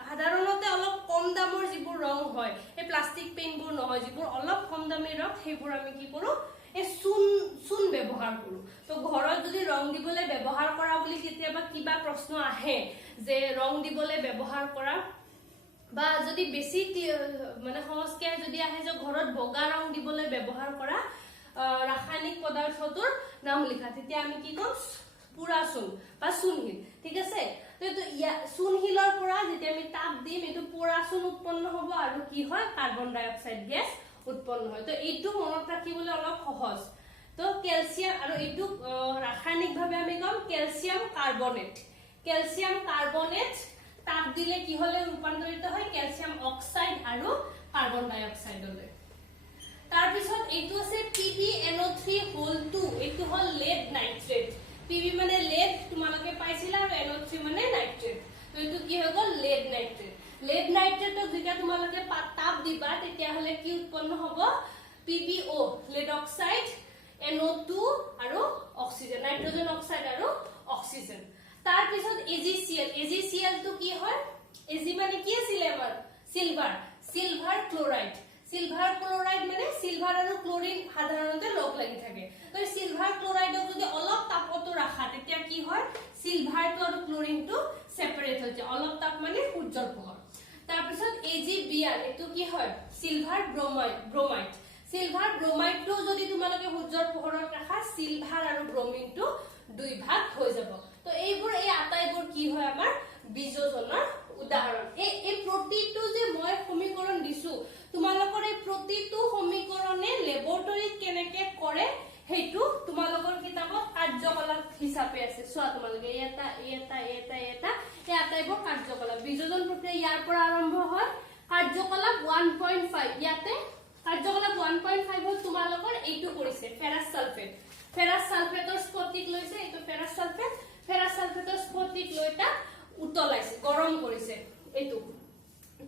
সাধাৰণতে অলপ কম দামৰ যিবোৰ ৰং হয় এই প্লাষ্টিক পেইন্টবোৰ নহয় যিবোৰ অলপ কম দামী ৰং সেইবোৰ আমি কি কৰো এই চুন ব্যৱহাৰ কৰো তো ঘৰত যদি ৰং দিবলৈ ব্যৱহাৰ কৰা বুলি কেতিয়াবা কিবা প্ৰশ্ন আহে যে ৰং দিবলৈ ব্যৱহাৰ কৰা বা যদি বেছি মানে সহজকে যদি আহে যে ঘৰত বগা ৰং দিবলৈ ব্যৱহাৰ কৰা ৰাসায়নিক পদাৰ্থটোৰ নাম লিখা তেতিয়া আমি কি কম পুৰা চুন বা চুনহিল ঠিক আছে তো চুনহিলৰ পৰা যেতিয়া আমি তাপ দিম এটো পুৰা চুন উৎপন্ন হ'ব আৰু কি হয় কাৰ্বন ডাই অক্সাইড গেছ উৎপন্ন হয় তো এইটো মনত ৰাখিবলৈ অলপ সহজ তো ক্যালসিয়াম আৰু এইটো ৰাসায়নিকভাৱে আমি কম ক্যালসিয়াম কাৰ্বনেট তাপ দিলে কি হলে ৰূপান্তৰিত হয় ক্যালসিয়াম অক্সাইড আৰু কাৰ্বন ডাই অক্সাইডলৈ তাৰ পিছত এইটো আছে PbNO3(2) এইটো হল লেড নাইট্ৰেট PB মানে লেড তোমালোকে পাইছিলা আৰু NO3 মানে নাইট্ৰেট তো এইটো কি হৈ গল লেড নাইট্ৰেটক যেতিয়া তোমালোকে তাপ দিবা তেতিয়া হলে কি উৎপন্ন হ'ব PbO লেড অক্সাইড NO2 আৰু অক্সিজেন নাইট্ৰজেন অক্সাইড আৰু অক্সিজেন তাৰ পিছত AgCl তো কি হয় Ag মানে কি আছিল আমাৰ সিলভাৰ ক্লোৰাইড মানে সিলভাৰ আৰু ক্লোৰিন সাধাৰণতে লগ লাগি থাকে তো সিলভাৰ ক্লোৰাইডক যদি অলপ তাপত ৰাখা তেতিয়া কি হয় সিলভাৰটো আৰু ক্লোৰিনটো সেপাৰেট হৈ যায় অলপ তাপ মানে সূৰ্যৰ পোহৰ তাৰ পিছত AgBr এটো কি হয় সিলভাৰ ব্ৰোমাইডটো যদি তোমালোকে সূৰ্যৰ পোহৰত ৰাখা সিলভাৰ আৰু ব্ৰোমিনটো দুই ভাগ হৈ যাব তো এইবোৰ এই আটাইবোৰ কি হয় আমাৰ বিযোজনৰ উদাহৰণ এই প্ৰতিটো যে মই সমীকৰণ দিছো তোমালোকৰ এই প্ৰতিটো সমীকৰণে ল্যাবৰেটৰীত কেনেকে কৰে হেতু তোমালোকৰ কিতাপত কাৰ্যকলাপ হিচাপে আছে সোৱা তোমালোকে এটা এই আটাইবোৰ কাৰ্যকলাপ বিযোজন প্ৰক্ৰিয়া ইয়াৰ পৰা আৰম্ভ হয় কাৰ্যকলাপ 1.5 ইয়াতে কাৰ্যকলাপ 1.5 হল তোমালোকৰ এইটো কৰিছে ফেৰাছ সালফেটৰ স্ফটিক লৈছে এইটো ফেৰাছ সালফেটৰ স্ফটিক লৈটা উতলাইছে গৰম কৰিছে এইটো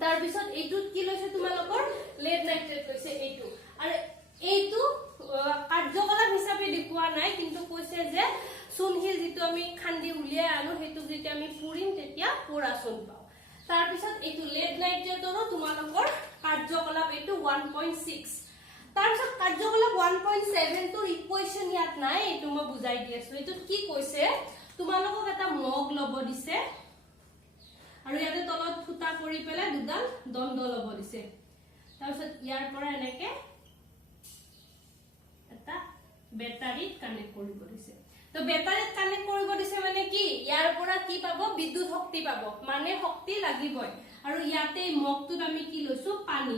তাৰ পিছত এইটোত কি লৈছে তোমালোকৰ লেড নাইট্ৰেট লৈছে এইটো আৰু এইটো কাৰ্যকলাপ হিচাপে দেখুৱা নাই কিন্তু কৈছে যে চূণশিল যেটো আমি খান্দি উলিয়াই আনো হেতু যেতি আমি পুৰিম তেতিয়া পোৰা চূণ পাও তাৰ পিছত এইটো লেড নাইট্ৰেটৰো তোমালোকৰ কাৰ্যকলাপ এইটো 1.6 তাৰ পিছত কাৰ্যকলাপ 1.7 টোৰ ইকুৱেচন ইয়াত নাই এইটো মই বুজাই দি আছো এইটো কি কৈছে তোমালোকক এটা মগ লব দিছে আৰু ইয়াতে তলত ফুটা কৰি পেলাই দুডাল দণ্ড লব দিছে তাৰ পিছত ইয়াৰ পৰা এনেকে এটা বেটাৰীত কানেক্ট কৰিব দিছে তো বেটাৰীত কানেক্ট কৰিব দিছে মানে কি ইয়াৰ পৰা কি পাব বিদ্যুৎ শক্তি পাব মানে শক্তি লাগিবই আৰু ইয়াতে মগটোত আমি কি লৈছো পানী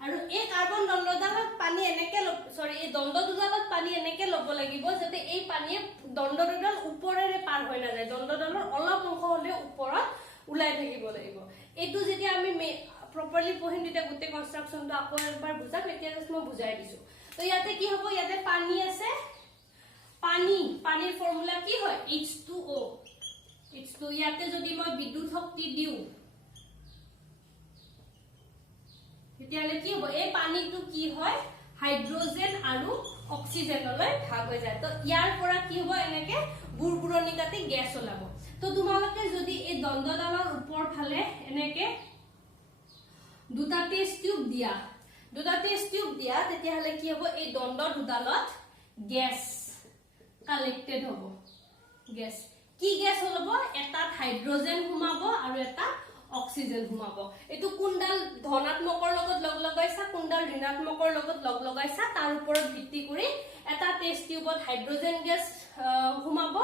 আৰু এই কাৰ্বন দণ্ডডালত পানী এনেকে সৰি এই দণ্ড দুডালত পানী এনেকে লব লাগিব যাতে এই পানীয়ে দণ্ড দুডাল ওপৰেৰে পাৰ হৈ না যায় দণ্ডডালৰ অলপ অংশ হলে ওপৰত উলাই থাকিব লাগিব এটো যদি আমি প্ৰপাৰলি পঢ়িম তেতিয়া গোটে কনস্ট্ৰাকচনটো আকৌ একবাৰ বুজাম এতিয়া জাস্ট মই বুজাই দিছো তো ইয়াতে কি হ'ব ইয়াতে পানী আছে পানীৰ ফৰ্মুলা কি হয় H2O ইয়াতে যদি মই বিদ্যুৎ শক্তি দিও তেতিয়ালে কি হ'ব এই পানীটো কি হয় হাইড্ৰোজেন আৰু অক্সিজেনলৈ ভাগ হৈ যায় তো ইয়াৰ পৰা কি হ'ব এনেকে বুৰবুৰণি কাটি গ্যাস ওলাব তো তোমালোকে যদি এই দণ্ডডালৰ ওপৰ ফালে এনেকে দুটা টেষ্ট টিউব দিয়া তেতিয়ালে কি হ'ব এই দণ্ড দুডালত গ্যাস কালেক্টেড হ'ব গ্যাস কি গ্যাস হ'ব এটা হাইড্ৰোজেন ঘুমাব আৰু এটা অক্সিজেন ঘুমাব এটো কুণ্ডাল ধনাত্মকৰ লগত লগ লগাইছা কুণ্ডাল ঋণাত্মকৰ লগত লগ লগাইছা তাৰ ওপৰত ভিত্তি কৰি এটা টেষ্ট টিউবত হাইড্ৰোজেন গ্যাস ঘুমাব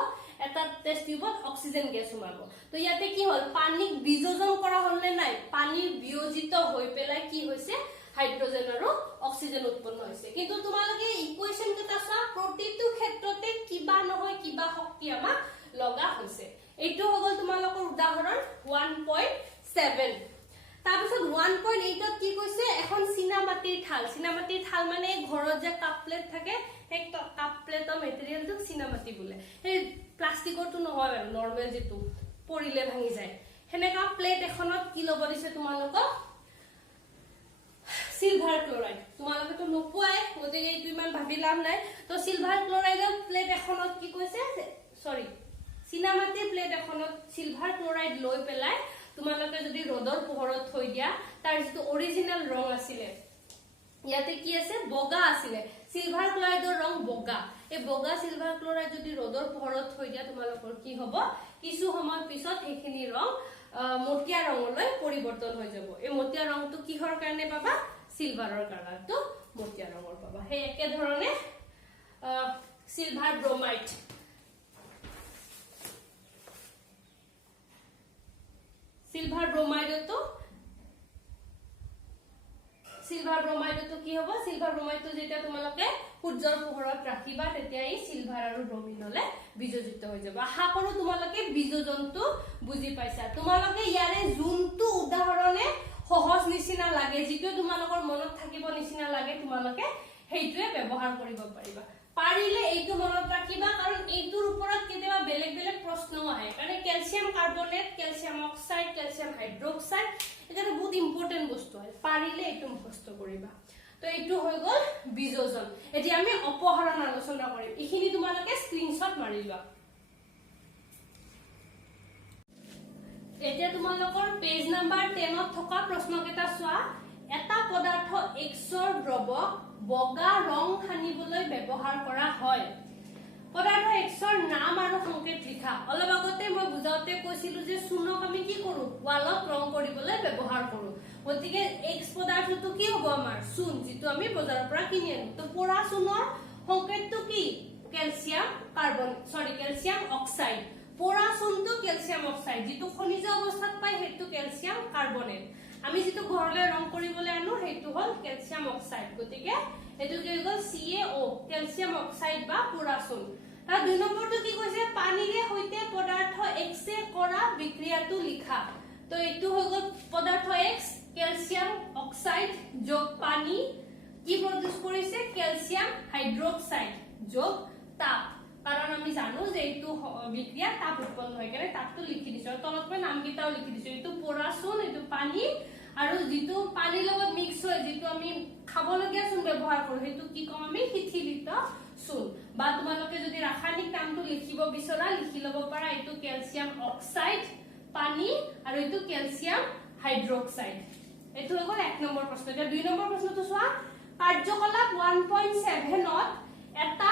এটা টেষ্ট টিউবত অক্সিজেন গ্যাস ঘুমাব তো ইয়াতে কি হল পানীক বিযোজন কৰা হল নাই পানী বিয়োজিত হৈ পেলাই কি হৈছে হাইড্ৰোজেন আৰু অক্সিজেন উৎপন্ন হৈছে কিন্তু তোমালোকে ইকুৱেচন কেটা চোৱা প্ৰতিটো ক্ষেত্ৰতে কিবা নহয় কিবা শক্তি আমাক লগা হৈছে এইটো হগল তোমালোকৰ উদাহৰণ 1.7 তাৰপিছত 1.8 ত কি কৈছে এখন চিনামাটিৰ থাল মানে ঘৰত যে কাপ প্লেট থাকে এক কাপ প্লেটৰ মেটেৰিয়েলটো চিনামাটি বোলে এই প্লাষ্টিকৰটো নহয় আৰু নৰমাল যেটো পৰিলে ভাঙি যায় হেনেকা প্লেট এখনত কি লব দিছে তোমালোকক সিলভাৰ ক্লোৰাইড তোমালোকে তো নোপোৱাই গতিকে এইটো ইমান ভাবি লাভ নাই তো সিলভাৰ ক্লোৰাইডৰ প্লেট এখনত কি কৈছে সৰি চিনামাটিৰ প্লেট এখনত সিলভাৰ ক্লোৰাইড লৈ পেলাই তোমালোকে যদি ৰদৰ পোহৰত থৈ দিয়া তাৰ যেটো অৰিজিনাল ৰং আছিল ইয়াতে কি আছে বগা আছিল সিলভাৰ ক্লোৰাইডৰ ৰং বগা এই বগা সিলভাৰ ক্লোৰাইড যদি ৰদৰ পোহৰত থৈ দিয়া তোমালোকৰ কি হ'ব কিছু সময় পিছত হেখিনি ৰং মটিয়া ৰঙলৈ পৰিৱৰ্তন হৈ যাব এই মটিয়া ৰংটো কিহৰ কাৰণে পাবা সিলভাৰৰ কালাৰটো মটিয়া ৰঙৰ পাবা হে একে ধৰণে সিলভাৰ ব্ৰোমাইডটো কি হ'ব সিলভাৰ ব্ৰোমাইডটো যেতিয়া তোমালোকে সূৰ্যৰ পোহৰত ৰাখিবা তেতিয়া এই সিলভাৰ আৰু ব্ৰোমিনলে বিযোজিত হৈ যাব আশা কৰো তোমালোকে বিযোজনটো বুজি পাইছা তোমালোকে ইয়াৰে যোনটো উদাহৰণে সহজ নিচিনা লাগে যেটো তোমালোকৰ মনত থাকিব নিচিনা লাগে তোমালোকে হেইটোৱে ব্যৱহাৰ কৰিব পাৰিবা পাৰিলে এইটো মনত ৰাখিবা কাৰণ এইটোৰ ওপৰত কেতিয়াবা বেলেগ বেলেগ প্ৰশ্ন আহে কাৰণ calcium carbonate calcium oxide calcium hydroxide এটা বহুত ইম্পৰ্টেন্ট বস্তু হয় পাৰিলে এইটো মুখস্থ কৰিবা তো এইটো হৈ গল বিযোজন এতিয়া আমি অপহৰণ আলোচনা কৰিম ইখিনি তোমালোকে স্ক্ৰিনশ্বট মাৰি লোৱা এতিয়া তোমালোকৰ পেজ নাম্বাৰ 10 ত থকা প্ৰশ্নকেইটা চোৱা এটা পদাৰ্থ X ৰ দ্ৰৱক বগা ৰং সানিবলৈ ব্যৱহাৰ কৰা হয় পদাৰ্থ X ৰ নাম আৰু সংকেত লিখা অলপ আগতে মই বুজাওতে কৈছিলো যে চূণক আমি কি কৰো ওয়ালত ৰং কৰিবলৈ ব্যৱহাৰ কৰো গতিকে X পদাৰ্থটো কি হ'ব আমাৰ চূণ যেটো আমি বজাৰৰ পৰা কিনি আনো তো পোৰা চূণৰ সংকেতটো কি ক্যালসিয়াম অক্সাইড পোৰা চূণটো ক্যালসিয়াম অক্সাইড যেটো খনিজ অৱস্থাত পাই হেতু ক্যালসিয়াম কাৰ্বনেট আমি যেটো ঘৰলৈ ৰং কৰিবলৈ আনো হেতু হল ক্যালসিয়াম অক্সাইড গতিকে এটো কি গল CaO ক্যালসিয়াম অক্সাইড বা পোৰা চূণ আৰু দুই নম্বৰটো কি কৈছে পানীৰে হৈতে পদাৰ্থ X এ কৰা বিক্ৰিয়াটো লিখা তো এটো হৈ গল পদাৰ্থ X ক্যালসিয়াম অক্সাইড যোগ পানী কি প্ৰডিউস কৰিছে ক্যালসিয়াম হাইড্ৰক্সাইড যোগ তাপ কাৰণ আমি জানো যে এইটো বিক্ৰিয়া তাপ উৎপন্ন হয় কেনে তাপটো লিখি দিছো আৰু তলত মই নামকেইটাও লিখি দিছো এইটো পৰা চূণ এইটো পানী আৰু যেটো পানীৰ লগত মিক্স হয় যেটো আমি খাবলগীয়া চূণ ব্যৱহাৰ কৰো সেইটো কি কম আমি শিথিলিত চূণ বা তোমালোকে যদি ৰাসায়নিক নামটো লিখিব বিচৰা লিখি লব পাৰা এইটো ক্যালসিয়াম অক্সাইড পানী আৰু এইটো ক্যালসিয়াম হাইড্ৰক্সাইড এইটো হ'ল 1 নম্বৰ প্ৰশ্ন এটা 2 নম্বৰ প্ৰশ্নটো চোৱা কাৰ্যকলাপ 1.7 ত এটা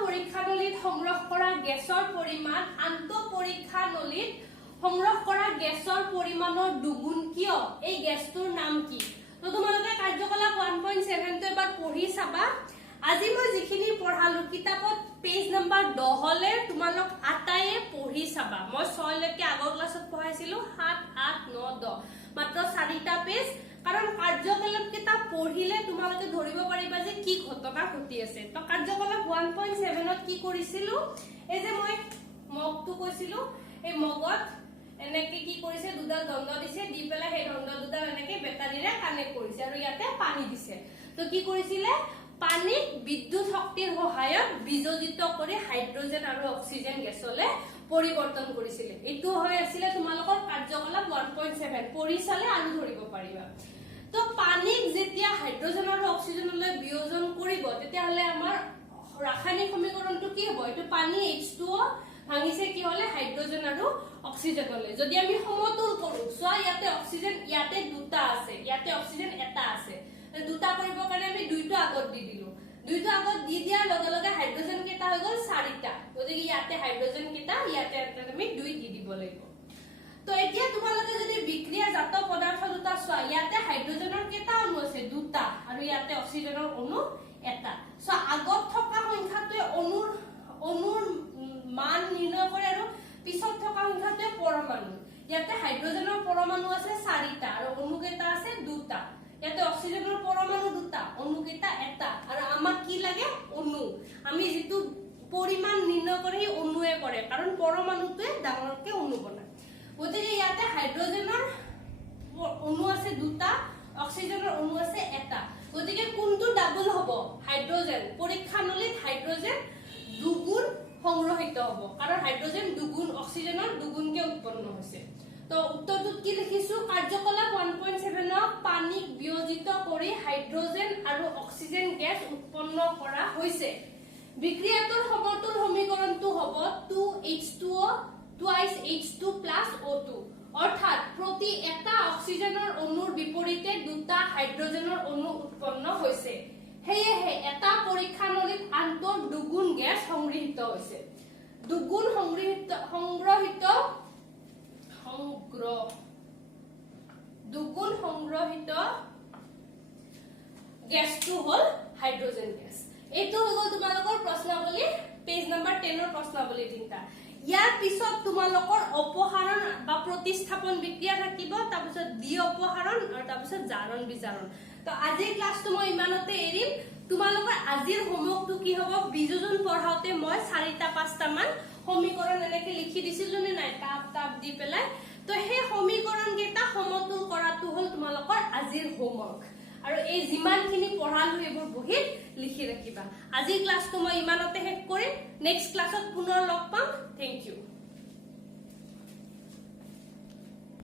পৰীক্ষানলীত সংগ্ৰহ কৰা গেছৰ পৰিমাণ আন্ত পৰীক্ষানলীত সংগ্ৰহ কৰা গেছৰ পৰিমাণৰ দুগুণ কিয় এই গেছটোৰ নাম কি তো তোমালোকে কাৰ্যকলাপ 1.7 টো এবাৰ পঢ়ি চাবা আজি মই যিখিনি পঢ়ালো কিতাপত পেজ নম্বৰ 10 লে তোমালোক আটায়ে পঢ়ি চাবা মই 6 লৈকে আগৰ ক্লাছত পঢ়াইছিলো 7 8 9 10 মাত্ৰ 4টা পেজ কাৰণ কাৰ্যকলাপ কিতাপ পঢ়িলে তোমালোকে ধৰিব পাৰিবা যে কি ঘটনা ঘটি আছে তো কাৰ্যকলাপ 1.7 ত কি কৰিছিলো এই যে মই মগটো কৈছিলো এই মগত এনেকে কি কৰিছে দুডাল দণ্ড দিছে দি পেলাই সেই দণ্ড দুডাল এনেকে বেটাৰীৰে কানেক্ট কৰিছে আৰু ইয়াতে পানী দিছে তো কি কৰিছিলে পানী বিদ্যুৎ শক্তিৰ সহায়ত বিযোজিত কৰি হাইড্ৰজেন আৰু অক্সিজেন গেছলে পৰিৱৰ্তন কৰিছিলে এটো হৈ আছিল তোমালোকৰ কাৰ্যকলাপ 1.7 পৰিচালে আৰু ধৰিব পাৰিবা তো পানীক যেতিয়া হাইড্ৰজেন আৰু অক্সিজেনলৈ বিয়োজন কৰিব তেতিয়া হলে আমাৰ ৰাসায়নিক সমীকৰণটো কি হ'ব এটো পানী H2O ভাঙিছে কি হলে হাইড্ৰজেন আৰু অক্সিজেনলৈ যদি আমি সমতুল কৰো সো ইয়াতে অক্সিজেন ইয়াতে দুটা আছে ইয়াতে অক্সিজেন এটা আছে দুটা কৰিব কাৰণে আমি দুইটো আগত দি দিলো দুইটো আগত দি দিয়াৰ লগে লগে হাইড্ৰজেন কেটা হৈ গল 4টা গতিকে ইয়াতে হাইড্ৰজেন কেটা ইয়াতে আমি 2 দি দিব লাগিব তো এতিয়া তোমালোকে যদি বিক্ৰিয়াজাত পদাৰ্থ দুটা চোৱা ইয়াতে হাইড্ৰজেনৰ কেটা অণু আছে দুটা আৰু ইয়াতে অক্সিজেনৰ অণু এটা সো আগত থকা সংখ্যাটোৱে অণুৰ মান নিৰ্ণয় কৰে আৰু পিছত থকা সংখ্যাটোৱে পৰমাণু ইয়াতে হাইড্ৰজেনৰ পৰমাণু আছে 4টা আৰু অণু কেটা আছে দুটা ইয়াতে অক্সিজেনৰ পৰমাণু দুটা অণু কেটা এটা আৰু আমাক কি লাগে অণু আমি যেটো পৰিমাণ নিৰ্ণয় কৰে এই অণুৱে কৰে কাৰণ পৰমাণুটোৱে ডাঙৰকে অণু বনায় গতিকে ইয়াতে হাইড্ৰজেনৰ অণু আছে দুটা অক্সিজেনৰ অণু আছে এটা গতিকে কোনটো ডাবল হ'ব হাইড্ৰজেন পৰীক্ষানলীত হাইড্ৰজেন দুগুণ সংগ্ৰহিত হ'ব কাৰণ হাইড্ৰজেন দুগুণ অক্সিজেনৰ দুগুণকে উৎপন্ন হৈছে তো উত্তৰটো কি লিখিছো কাৰ্যকলাপ 1.7 ত পানীক বিয়োজিত কৰি হাইড্ৰজেন আৰু অক্সিজেন গেছ উৎপন্ন কৰা হৈছে বিক্ৰিয়াটোৰ সমতুল সমীকৰণটো হ'ব 2H2O twice H2 plus O2 অৰ্থাৎ প্ৰতি এটা অক্সিজেনৰ অণুৰ বিপৰীতে দুটা হাইড্ৰজেনৰ অণু উৎপন্ন হৈছে হেয়ে এটা পৰীক্ষানলীত আন্ত দুগুণ গেছ সংগ্ৰহিত হৈছে দুগুণ সংগ্ৰহিত গেছটো হল হাইড্ৰজেন গেছ এইটো হল তোমালোকৰ প্ৰশ্নাৱলী পেজ নম্বৰ 10 ৰ প্ৰশ্নাৱলী তিনটা ইয়াৰ পিছত তোমালোকৰ অপহৰণ বা প্ৰতিস্থাপন বিক্ৰিয়া থাকিব তাৰ পিছত দ্বি অপহৰণ আৰু তাৰ পিছত জাৰণ বিজাৰণ তো আজিৰ ক্লাছটো মই ইমানতে এৰিম তোমালোকৰ আজিৰ হোমৱৰ্কটো কি হ'ব বিযোজন পঢ়াওতে মই 4টা 5টা মান সমীকৰণ এনেকে লিখি দিছিলো নে নাই তাপ দি পেলাই তো সেই সমীকৰণ কেটা সমতুল কৰাটো হল তোমালোকৰ আজিৰ হোমৱৰ্ক আৰু এই যিমানখিনি পঢ়ালো এইবোৰ বহিত লিখি ৰাখিবা আজিৰ ক্লাছটো মই ইমানতে শেষ কৰিম নেক্সট ক্লাছত পুনৰ লগ পাম থ্যাংক ইউ